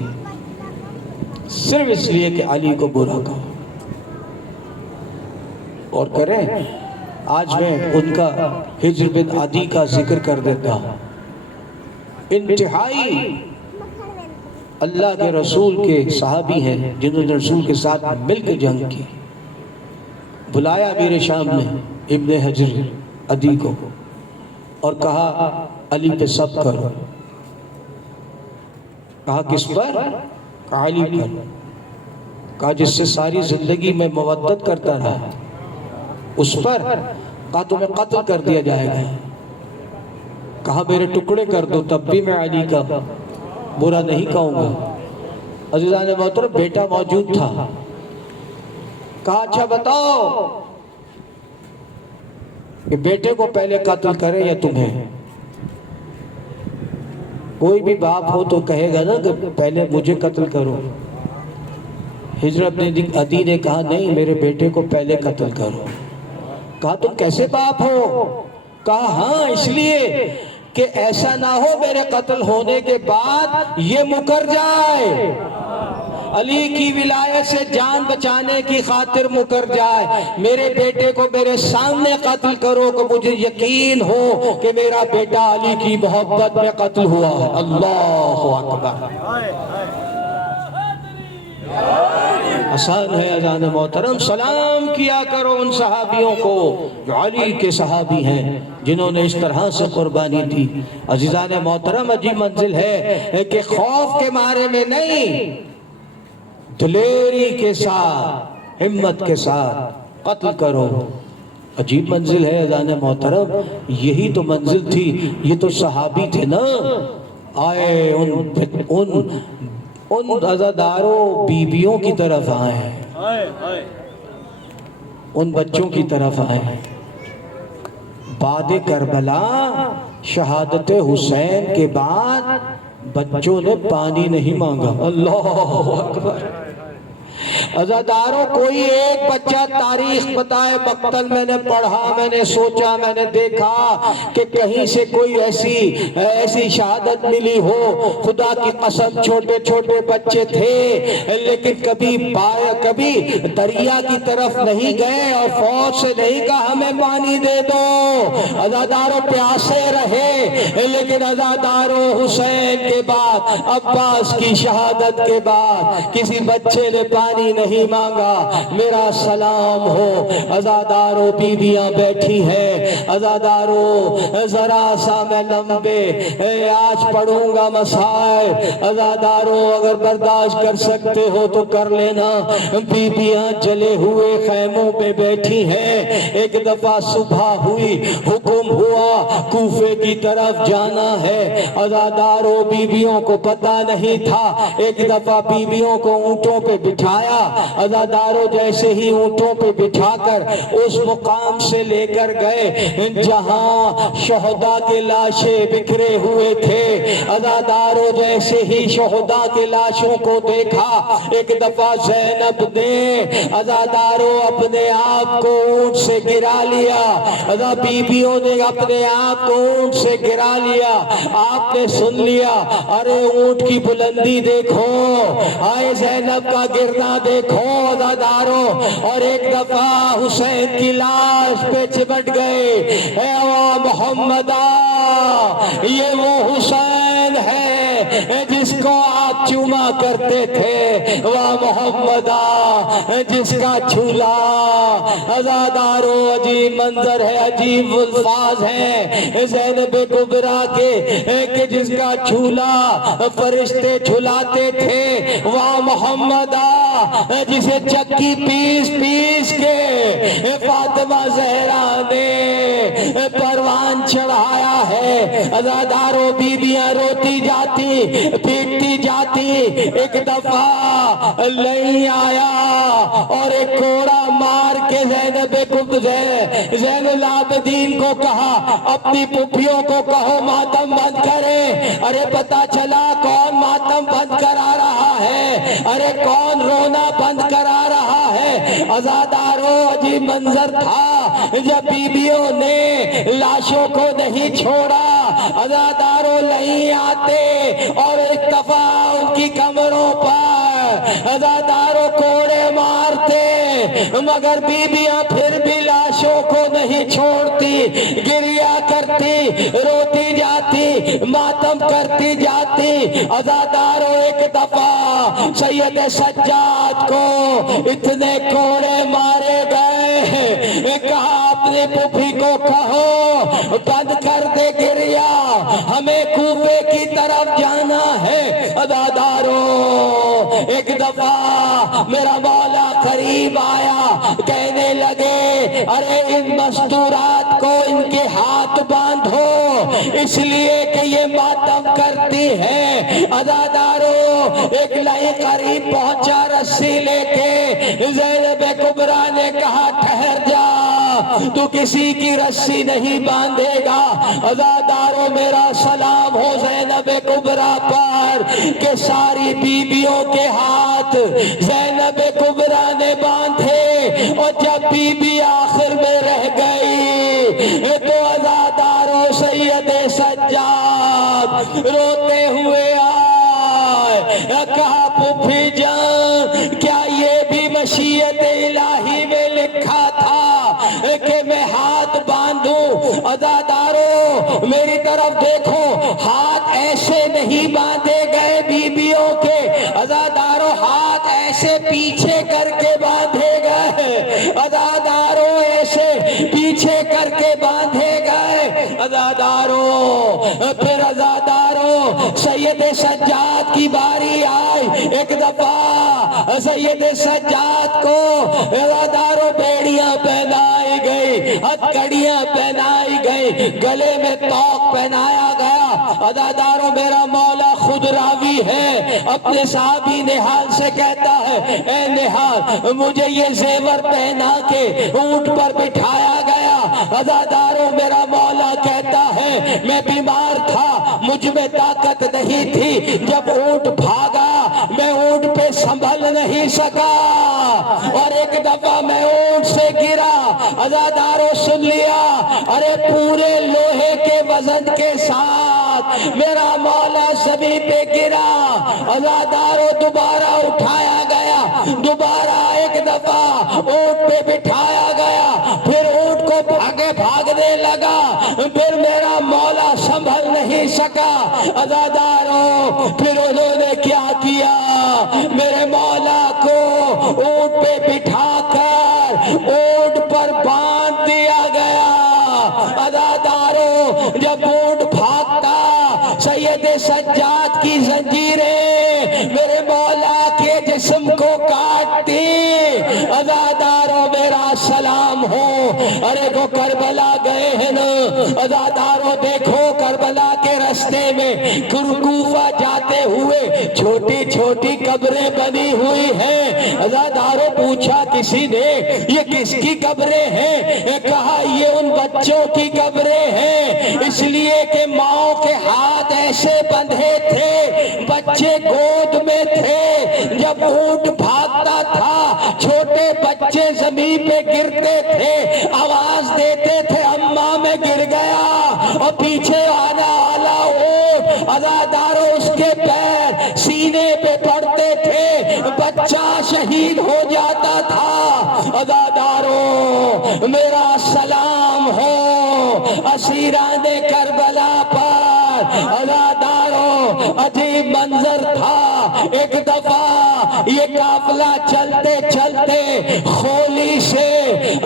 صرف اس لیے کہ علی کو برا کہا. اور کریں، آج میں ان کا ہجر بن عدی کا ذکر کر دیتا ہوں. انتہائی اللہ کے رسول کے صحابی ہیں جنہوں نے رسول کے ساتھ مل کے جنگ کی. بلایا امیر شام نے ابن حجر عدی کو اور کہا علی پہ سب کرو. کہا کس پر؟ کہا علی پر. کہا جس سے ساری زندگی میں مودت کرتا رہا اس پر. کہا تمہیں قتل کر دیا جائے گا. کہا میرے ٹکڑے کر دو تب بھی میں علی کا برا نہیں کہوں گا. عزیزان محترم، بیٹا موجود تھا. کہا اچھا بتاؤ کہ بیٹے کو پہلے قتل کرے یا تمہیں؟ کوئی بھی باپ ہو تو کہے گا نا کہ پہلے مجھے قتل کرو. ہجر ابن عدی نے کہا نہیں، میرے بیٹے کو پہلے قتل کرو۔ کہا تم کیسے باپ ہو؟ کہا ہاں اس لیے کہ ایسا نہ ہو میرے قتل ہونے کے بعد یہ مکر جائے، علی کی ولایت سے جان بچانے کی خاطر مکر جائے، میرے بیٹے کو میرے سامنے قتل کرو کہ مجھے یقین ہو کہ میرا بیٹا علی کی محبت میں قتل ہوا ہے۔ اللہ اکبر۔ آسان ہے اذان محترم، سلام کیا کرو ان صحابیوں کو جو علی کے صحابی ہیں، جنہوں نے اس طرح سے قربانی دی۔ عزیزان محترم، عجیب منزل ہے کہ خوف کے مارے میں نہیں، دلیری کے ساتھ، ہمت کے ساتھ قتل کرو۔ عجیب منزل ہے اذان محترم، یہی تو منزل تھی۔ یہ تو صحابی تھے نا، آئے ان عزاداروں بیویوں کی طرف آئے ہیں، ان بچوں کی طرف آئے ہیں۔ بعد کربلا شہادت حسین کے بعد بچوں نے پانی نہیں مانگا۔ اللہ اکبر۔ عزاداروں، کوئی ایک بچہ تاریخ بتائے مقتل میں نے پڑھا، میں نے سوچا، میں نے دیکھا کہ کہیں سے کوئی ایسی شہادت ملی ہو۔ خدا کی قسم چھوٹے چھوٹے بچے تھے، لیکن کبھی دریا کی طرف نہیں گئے اور فوج سے نہیں کہا ہمیں پانی دے دو۔ عزاداروں پیاسے رہے، لیکن عزاداروں حسین کے بعد، عباس کی شہادت کے بعد کسی بچے نے پانی نہیں مانگا۔ میرا سلام ہو عزاداروں، بیویاں بیٹھی ہیں، عزاداروں ذرا سا میں لمبے آج پڑھوں گا مسائل، عزاداروں اگر برداشت کر سکتے ہو تو کر لینا۔ بیویاں جلے ہوئے خیموں پہ بیٹھی ہیں۔ ایک دفعہ صبح ہوئی، حکم ہوا کوفے کی طرف جانا ہے۔ عزاداروں بیویوں کو پتہ نہیں تھا۔ ایک دفعہ بیویوں کو اونٹوں پہ بٹھایا، عزاداروں جیسے ہی اونٹوں پہ بٹھا کر اس مقام سے لے کر گئے جہاں شہداء کے لاشیں بکھرے ہوئے تھے۔ عزاداروں جیسے ہی شہداء کے لاشوں کو دیکھا، ایک دفعہ زینب نے عزاداروں اپنے آپ کو اونٹ سے گرا لیا، بیبیوں نے اپنے آپ کو اونٹ سے گرا لیا۔ آپ نے سن لیا، ارے اونٹ کی بلندی دیکھو، آئے زینب کا گرنا دیکھو عزاداروں، اور ایک دفعہ حسین کی لاش پہ چمٹ گئے۔ اے محمدہ، یہ وہ حسین ہے جس کو آپ چوما کرتے تھے، وہ محمدہ جس کا جھولا۔ عزاداروں عجیب منظر ہے، عجیب الفاظ ہیں زینب کبریٰ کے کہ جس کا جھولا فرشتے جھلاتے تھے، وہ محمدہ جسے چکی پیس پیس کے فاطمہ زہرا نے پروان چڑھایا ہے۔ عزاداروں بیویاں روتی جاتی، پیٹتی جاتی۔ ایک دفعہ لئی آیا اور ایک کوڑا مار کے زین العابدین کو کہا اپنی پھوپھیوں کو کہو ماتم بند کرے۔ ارے پتا چلا کون ماتم بند کرا رہا ہے، ارے کون رونا بند کرا رہا ہے۔ عزاداروں عجیب منظر تھا جب بیویوں نے لاشوں کو نہیں چھوڑا۔ عزاداروں نہیں آتے اور ایک دفعہ ان کی کمروں پر عزاداروں کوڑے مارتے، مگر بیویاں پھر بھی لاشوں کو نہیں چھوڑتی، گریا کرتی، روتی جاتی، ماتم کرتی جاتی۔ عزاداروں ایک دفعہ سید سجاد کو اتنے کوڑے مارے گئے، کہا اپنے پھوپھی کو کہو بند کر دے گریا، ہمیں کوفے کی طرف جانا ہے۔ عزاداروں ایک دفعہ میرا مولا قریب آیا، کہنے لگے ارے ان مستورات کو ان کے ہاتھ باندھو، اس لیے کہ یہ ماتم کرتی ہے۔ عزاداروں ایک لئی قریب پہنچا رسی لے کے، زینب کبریٰ نے کہا ٹھہر جا، تو کسی کی رسی نہیں باندھے گا۔ عزاداروں میرا سلام ہو زینب کبریٰ پر کہ ساری بیویوں کے ہاتھ زینب کبریٰ نے باندھے، اور جب بی بی آخر میں رہ گئی تو عزاداروں سید سجاد روتے ہوئے آئے، کہا پھوپھی جان کیا یہ بھی مشیت الہی میں لکھا تھا کہ میں ہاتھ باندھوں؟ عزاداروں میری طرف دیکھو، ہاتھ ایسے نہیں باندھے گئے بیویوں کے، عزاداروں ہاتھ ایسے پیچھے کر کے باندھے گئے، عزاداروں ایسے پیچھے کر کے باندھے گئے۔ عزاداروں پھر عزاداروں سید سجاد کی باری آئی، ایک دفعہ سید سجاد کو عزاداروں بیڑیاں پہنائی گئی، ہتھکڑیاں پہنائی گئی، گلے میں طوق پہنایا گیا۔ عزاداروں میرا مولا خود راوی ہے، اپنے صحابی نہال سے کہتا ہے اے نہال مجھے یہ زیور پہنا کے اونٹ پر بٹھایا گیا۔ عزاداروں میرا مولا کہتا ہے میں بیمار تھا، مجھ میں طاقت نہیں تھی، جب اونٹ بھاگا میں اونٹ پہ سنبھل نہیں سکا اور ایک دفعہ میں اونٹ سے گرا۔ عزاداروں سن لیا، ارے پورے لوہے کے وزن کے ساتھ میرا مولا زمین پہ گرا۔ عزاداروں دوبارہ اٹھایا گیا، دوبارہ ایک دفعہ اونٹ پہ بٹھایا گیا، پھر اونٹ کو بھاگنے لگا، پھر میرا مولا سنبھل نہیں سکا۔ عزاداروں پھر انہوں نے کیا کیا، میرے مولا کو اونٹ پہ بٹھا کر اونٹ پر باندھ دیا گیا۔ عزاداروں جب اونٹ بھاگتا سید سجاد کی زنجیریں میرے مولا کے جسم کو کاٹتی۔ عزاداروں میرا سلام ہو، ارے وہ کربلا گئے ہیں نا، عزاداروں دیکھو کربلا کے رستے میں کوفہ جاتے ہوئے چھوٹی چھوٹی قبریں بنی ہوئی ہیں۔ عزاداروں پوچھا کسی نے یہ کس کی قبریں ہیں؟ کہا یہ ان بچوں کی قبریں ہیں، اس لیے کہ ماؤں کے ہاتھ ایسے بندھے تھے، بچے گود میں تھے، جب اونٹ بھاگتا تھا چھوٹے بچے زمین پہ گرتے تھے، آواز دیتے تھے اماں میں گر گیا، اور پیچھے آنے والا اونٹ عزاداروں اس کے پیر سینے پہ پڑتے تھے، بچہ شہید ہو جاتا تھا۔ عزاداروں میرا سلام ہو اسیران کربلا پر۔ عزاداروں عجیب منظر تھا، ایک دفعہ یہ قافلہ چلتے چلتے خولی سے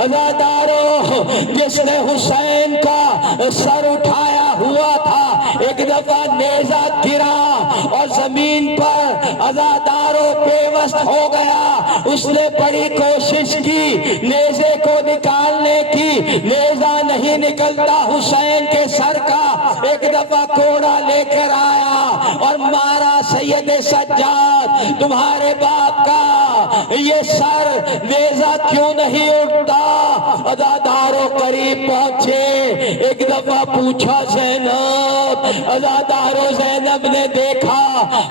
عزاداروں جس نے حسین کا سر اٹھایا ہوا تھا ایک دفعہ نیزہ گرا اور زمین پر عزاداروں پیوست ہو گیا۔ اس نے بڑی کوشش کی نیزے کو نکالنے کی، نیزہ نہیں نکلتا، حسین کے سر کا ایک دفعہ کوڑا لے کر آیا اور مارا، سید سجاد تمہارے باپ کا یہ سر نیزہ کیوں نہیں اٹھتا؟ عزاداروں قریب پہنچے، ایک دفعہ پوچھا زینب، عزاداروں زینب نے دیکھا،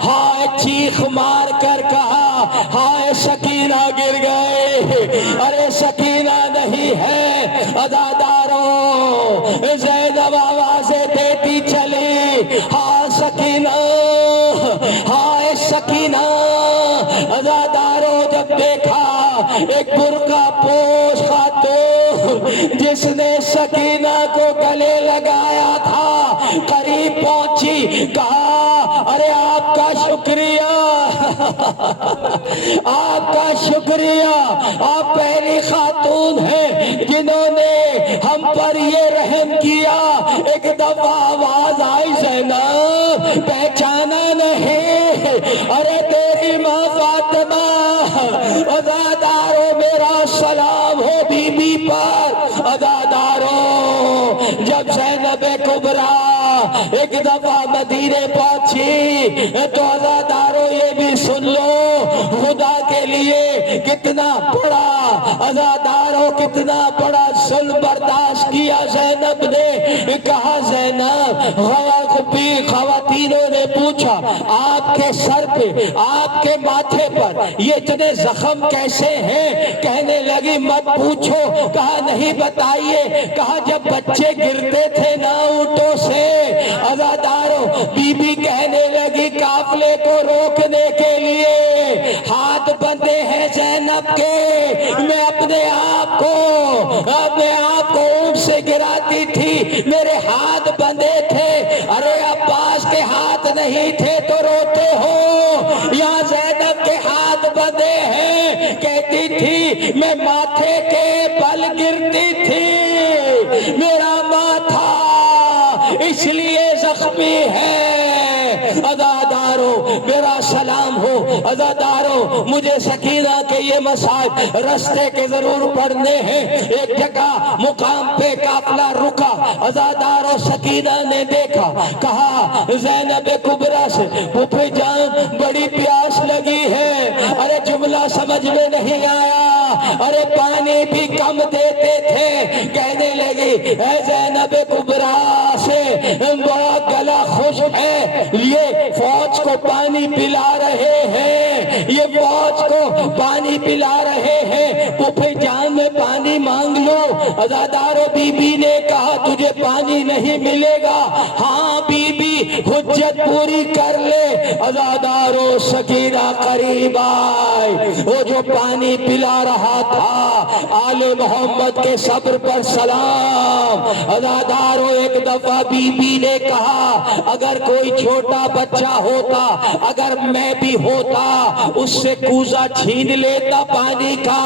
ہائے چیخ مار کر کہا ہائے سکینہ گر گئے، ارے سکینہ نہیں ہے۔ عزاداروں زینب آوازیں دیتی چلی، ہاں سکینہ، ہائے سکینہ۔ عزاداروں جب دیکھا ایک برقع پوش خاتون جس نے سکینہ کو گلے لگایا تھا قریب پہنچی، کہا ارے آپ کا شکریہ، آپ کا شکریہ، آپ پہلی خاتون ہیں جنہوں نے ہم پر یہ رحم کیا۔ ایک دفعہ آواز آئی زینب پہچانا نہیں؟ ارے تیری ماں فاطمہ۔ عزاداروں میرا سلام ہو بی بی پر۔ عزاداروں جب زینب کبریٰ ایک دفعہ مدینے پہنچی تو عزاداروں یہ بھی سن لو، خدا کے لیے کتنا بڑا عزاداروں کتنا بڑا ظلم برداشت کیا زینب نے. کہا زینب خواتینوں نے پوچھا آپ کے سر پہ آپ کے ماتھے پر یہ اتنے زخم کیسے ہیں؟ کہنے لگی مت پوچھو. کہا نہیں بتائیے. کہا جب بچے گرتے تھے نا اونٹوں سے. عزاداروں بی بی کہنے لگی قافلے کو روکنے کے لیے ہاتھ بندھے ہیں زینب کے. میں اپنے آپ کو اونٹ سے گراتی تھی میرے ہاتھ بندھے تھے. ارے عباس کے ہاتھ نہیں تھے تو روتے ہو. یا زینب کے ہاتھ بندھے ہیں. کہتی تھی میں ماتھے کے بل گرتی تھی میرا ماتھا اس لیے زخمی ہے. عزاداروں میرا سلام ہو. عزاداروں مجھے سکینہ کے یہ مصائب رستے کے ضرور پڑھنے ہیں. ایک جگہ مقام پہ قافلہ رکا. عزاداروں سکینہ نے دیکھا. کہا زینب کبریٰ سے پھوپھی جان بڑی پیاس لگی ہے. ارے جملہ سمجھ میں نہیں آیا. ارے پانی بھی کم دیتے تھے. کہنے لگی اے زینب کبریٰ سے بڑا گلا خشک ہے. یہ فوج کو پانی پلا رہے ہیں. یہ فوج کو پانی پلا رہے ہیں. پھوپھی جان میں پانی مانگ لو. عزاداروں بی بی نے کہا تجھے پانی نہیں ملے گا. ہاں بی بی حجت پوری کر لے. عزاداروں سکینہ قریب آئے. وہ جو پانی پلا رہا تھا آل محمد کے صبر پر سلام. عزاداروں ایک دفعہ بی بی نے کہا اگر کوئی چھوٹا بچہ ہوتا اگر میں بھی ہوتا اس سے کوزہ چھین لیتا پانی کا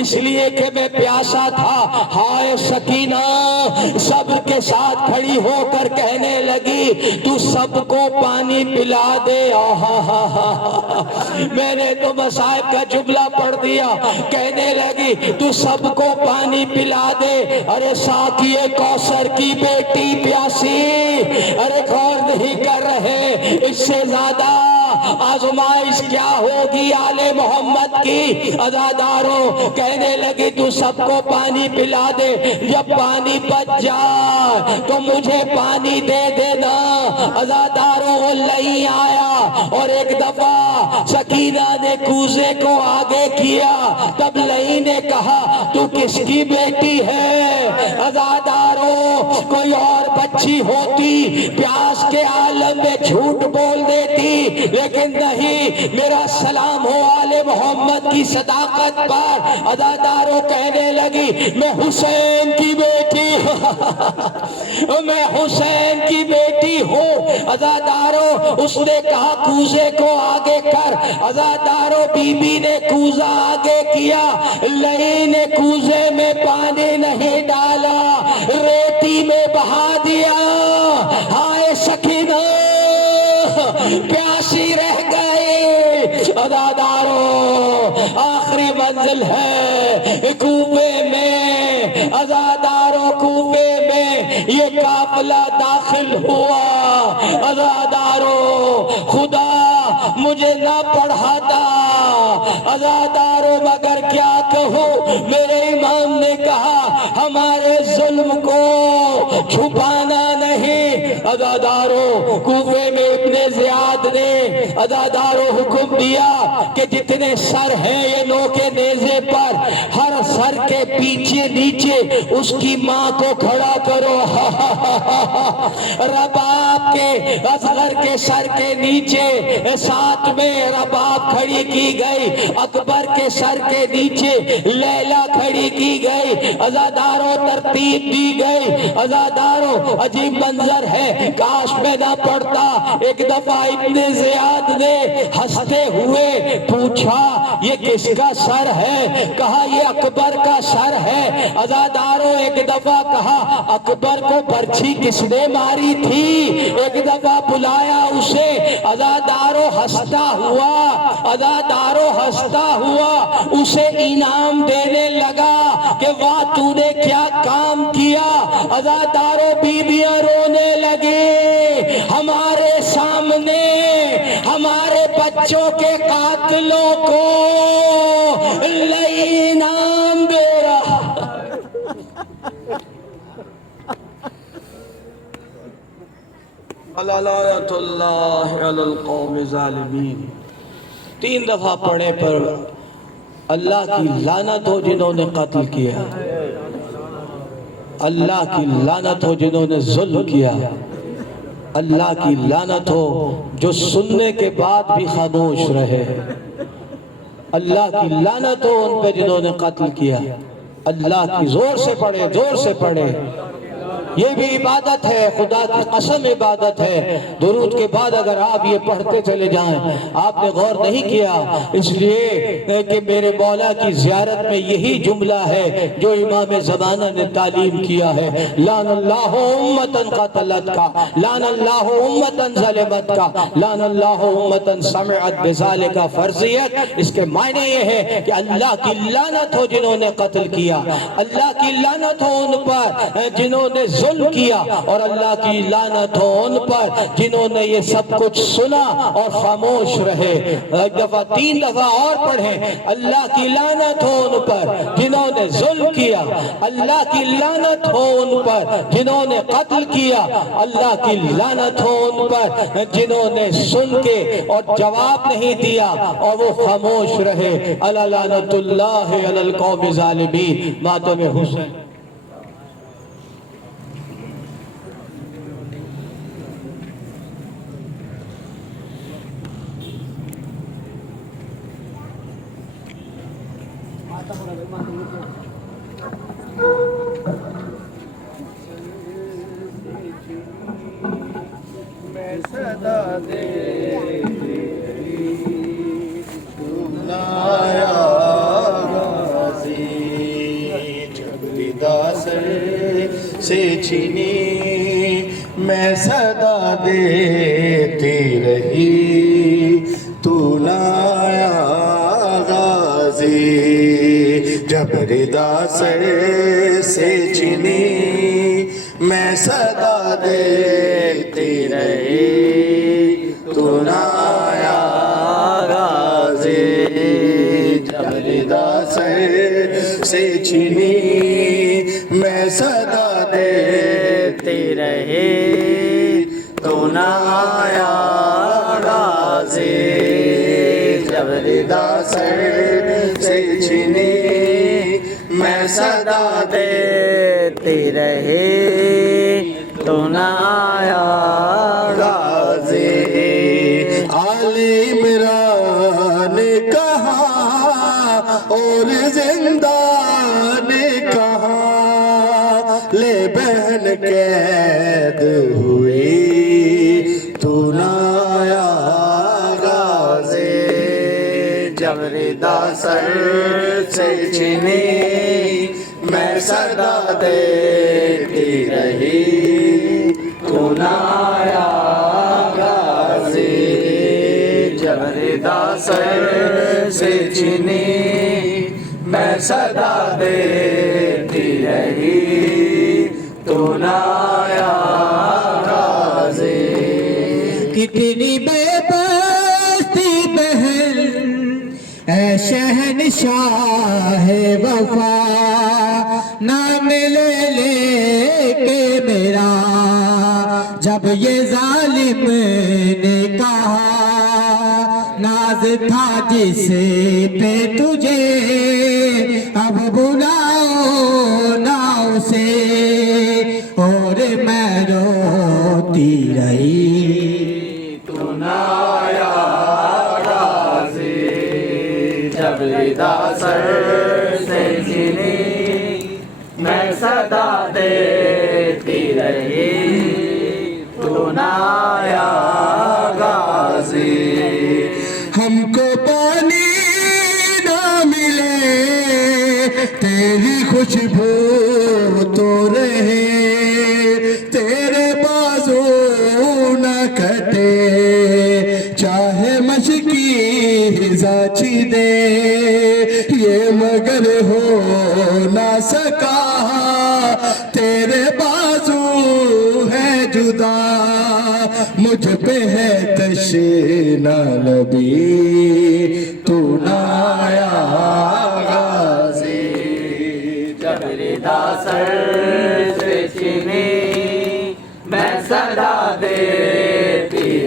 اس لیے کہ میں پیاسا تھا. ہائے سکینہ صبر کے ساتھ کھڑی ہو کر کہنے لگی تو سب کو پانی پلا دے. میں نے تو مصائب کا جملہ پڑھ دیا. کہنے لگی تو سب کو پانی پلا دے. ارے ساقیے کوثر کی بیٹی پیاسی. ارے غور نہیں کر رہے اس سے زیادہ آزمائش کیا ہوگی آل محمد کی. عزاداروں کہنے لگی تو سب کو پانی پلا دے. جب پانی بچ جائے تو مجھے پانی دے دینا. عزاداروں وہ نہیں آیا اور ایک دفعہ سکینہ نے کوزے کو آگے کیا. تب لئی نے کہا تو کس کی بیٹی ہے؟ عزاداروں کوئی اور بچی ہوتی پیاس کے عالم میں جھوٹ بول دیتی لیکن نہیں. میرا سلام ہو آل محمد کی صداقت پر. عزاداروں کہنے لگی میں حسین کی بیٹی میں حسین کی بیٹی ہوں. عزاداروں اس نے کہا کوزے کو آگے کر. عزاداروں بی بی نے کوزہ آگے کیا. لئی نے کوزے میں پانی نہیں ڈالا ریتی میں بہا دیا. ہائے سکینہ پیاسی رہ گئے. عزاداروں آخری منزل ہے کوفے میں. عزاداروں کوفے میں یہ قافلہ داخل ہوا. عزاداروں خدا مجھے نہ پڑھاتا. عزاداروں مگر کیا کہوں میرے امام نے کہا ہمارے ظلم کو چھپانا نہیں. عزاداروں کوفے میں ابن زیاد نے عزاداروں حکم دیا کہ جتنے سر ہیں یہ نوکے نیزے پر ہر سر کے پیچھے نیچے اس کی ماں کو کھڑا کرو. رباب کے اصغر کے سر کے نیچے ساتھ میں رباب کھڑی کی گئی. اکبر کے سر کے نیچے لیلا کھڑی کی گئی. عزاداروں ترتیب دی گئی. عزاداروں عجیب منظر ہے کاش میں نہ پڑھتا. ایک دفعہ ابن زیاد نے ہنستے ہوئے پوچھا یہ کس کا سر ہے؟ کہا یہ اکبر کا سر ہے. عزاداروں ایک دفعہ کہا اکبر کو برچھی کس نے ماری تھی؟ ایک دفعہ بلایا اسے. عزاداروں ہنستا ہوا اسے انعام دینے لگا کہ واہ تو نے کیا کام کیا. عزاداروں بیویاں رونے لگی. ہمارے سامنے ہمارے بچوں کے قاتلوں کو لعنت اللہ علی القوم الظالمین. 3 دفعہ پڑھنے پر اللہ کی لعنت ہو جنہوں نے قتل کیا، اللہ کی لعنت ہو جنہوں نے ظلم کیا، اللہ کی لعنت ہو جو سننے کے بعد بھی خاموش رہے، اللہ کی لعنت ہو ان پہ جنہوں نے قتل کیا. اللہ کی زور سے پڑھے، زور سے پڑھے. یہ بھی عبادت ہے، خدا کی قسم عبادت ہے. درود کے بعد اگر آپ یہ پڑھتے چلے جائیں، آپ نے غور نہیں کیا، اس لیے کہ میرے مولا کی زیارت میں یہی جملہ ہے جو امام زمانہ نے تعلیم کیا ہے. لعن اللہ امتن قتلت کا، لعن اللہ امتن ظلمت کا، لعن اللہ امتن سمعت بذالک فرضیت. اس کے معنی یہ ہے کہ اللہ کی لعنت ہو جنہوں نے قتل کیا، اللہ کی لعنت ہو ان پر جنہوں نے ظلم کیا، اور اللہ کی لعنت ہو ان پر جنہوں نے یہ سب کچھ سنا اور خاموش رہے. ایک دفعہ 3 دفعہ اور پڑھیں. اللہ کی لعنت ہو ان پر جنہوں نے ظلم کیا، اللہ کی لعنت ہو ان پر جنہوں نے قتل کیا، اللہ کی لعنت ہو ان پر جنہوں نے سن کے اور جواب نہیں دیا اور وہ خاموش رہے. الا لعنت اللہ علی القوم الظالمین. ماتم حسین. میں صدا دیتی رہی تم آیا غازی، جب ردا سر سے چھینی میں صدا دیتی رہی تو آیا غازی، جب ردا سر سے چھینی میں صدا دیتی رہی تو نہ آیا غازی، جب ردا سر سے چھینی میں صدا دیتی رہی تو نہ آیا غازی، جب ردا سر سے چھینی میں صدا دیتی رہی تو نہ آیا غازی. آل عمران نے کہا اور زندہ نے کہا، لے بہن قید ہوئی تو نہ آیا غازی، جب ردا سر سے چھینی میں صدا دیتی رہی تو نہ آیا غازی، جب ردا سر سے چھینی میں صدا دیتی رہی تو نہ آیا غازی. کتنی بے بستی بہن اے شہنشاہ وفا، نام لے لے کے میرا جب یہ ظالم نے کہا، ناز تھا جس پہ تجھے اب بلاؤ نہ اسے، اور میں روتی رہی تو نہ آیا غازی، جب ردا سر سے چھینی میں صدا دیتی رہی تو نہ آیا غازی. ہم کو پانی نہ ملے تیری خوشبو تو رہے، تیرے بازو نہ کٹے چاہے مشکی زاچی دے، یہ مگر ہو نہ سکا تیرے بازو ہے جدا، مجھ پہ ہے تشنہ لبی تو نہ آیا غازی، جب ردا سر سے چھینی میں صدا دے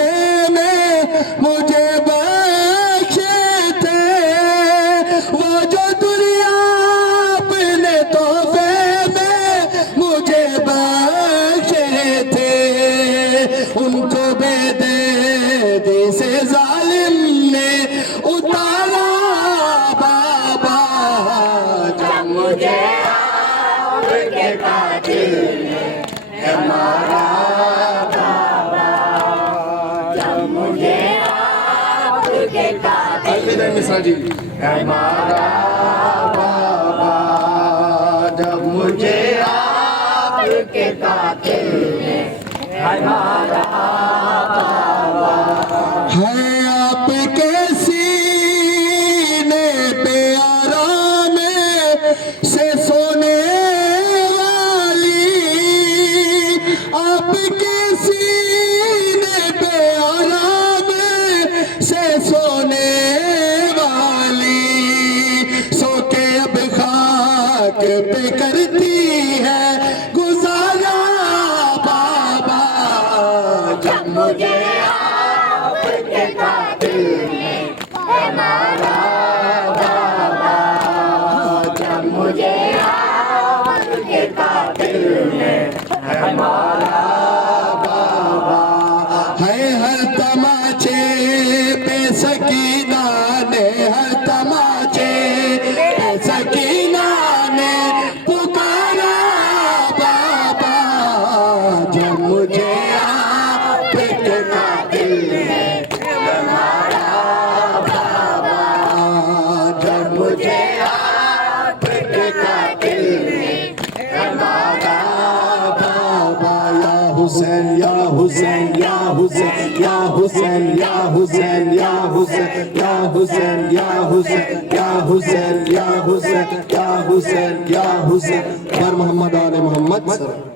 تحفے میں مجھے بخشے تھے، وہ جو دنیا اپنے تحفے میں مجھے بخشے تھے، ان کو بے دردی سے ظالم نے اتارا بابا، جب مجھے آپ کے قاتل نے ہے مارا بابا، جب مجھے آپ کے قاتل ہے مارا بابا، جب مجھے آپ کے قاتل نے ہے مارا بابا، ہے آپ کے سینے پہ آرام سے سونے والی، آپ کے سینے پہ آرام سے سونے والی، سو کے اب خاک پہ کرتی ہے گزارا بابا، جب مجھے آپ کے قاتل نے ہے مارا بابا، جب مجھے آپ کے قاتل نے ہے مارا بابا، ہے ہر تماچے پہ سکینہ نے، ہر تماچے پہ سکینہ نے پکارا بابا، جب مجھے آپ کے قاتل نے ہے مارا بابا، جب مجھے آپ کے قاتل نے ہے مارا بابا، یا حسین یا حسین یا حسین یا حسین یا حسین یا حسین یا حسین یا حسین یا حسین یا حسین یا حسین یا حسین، پر محمد آل محمد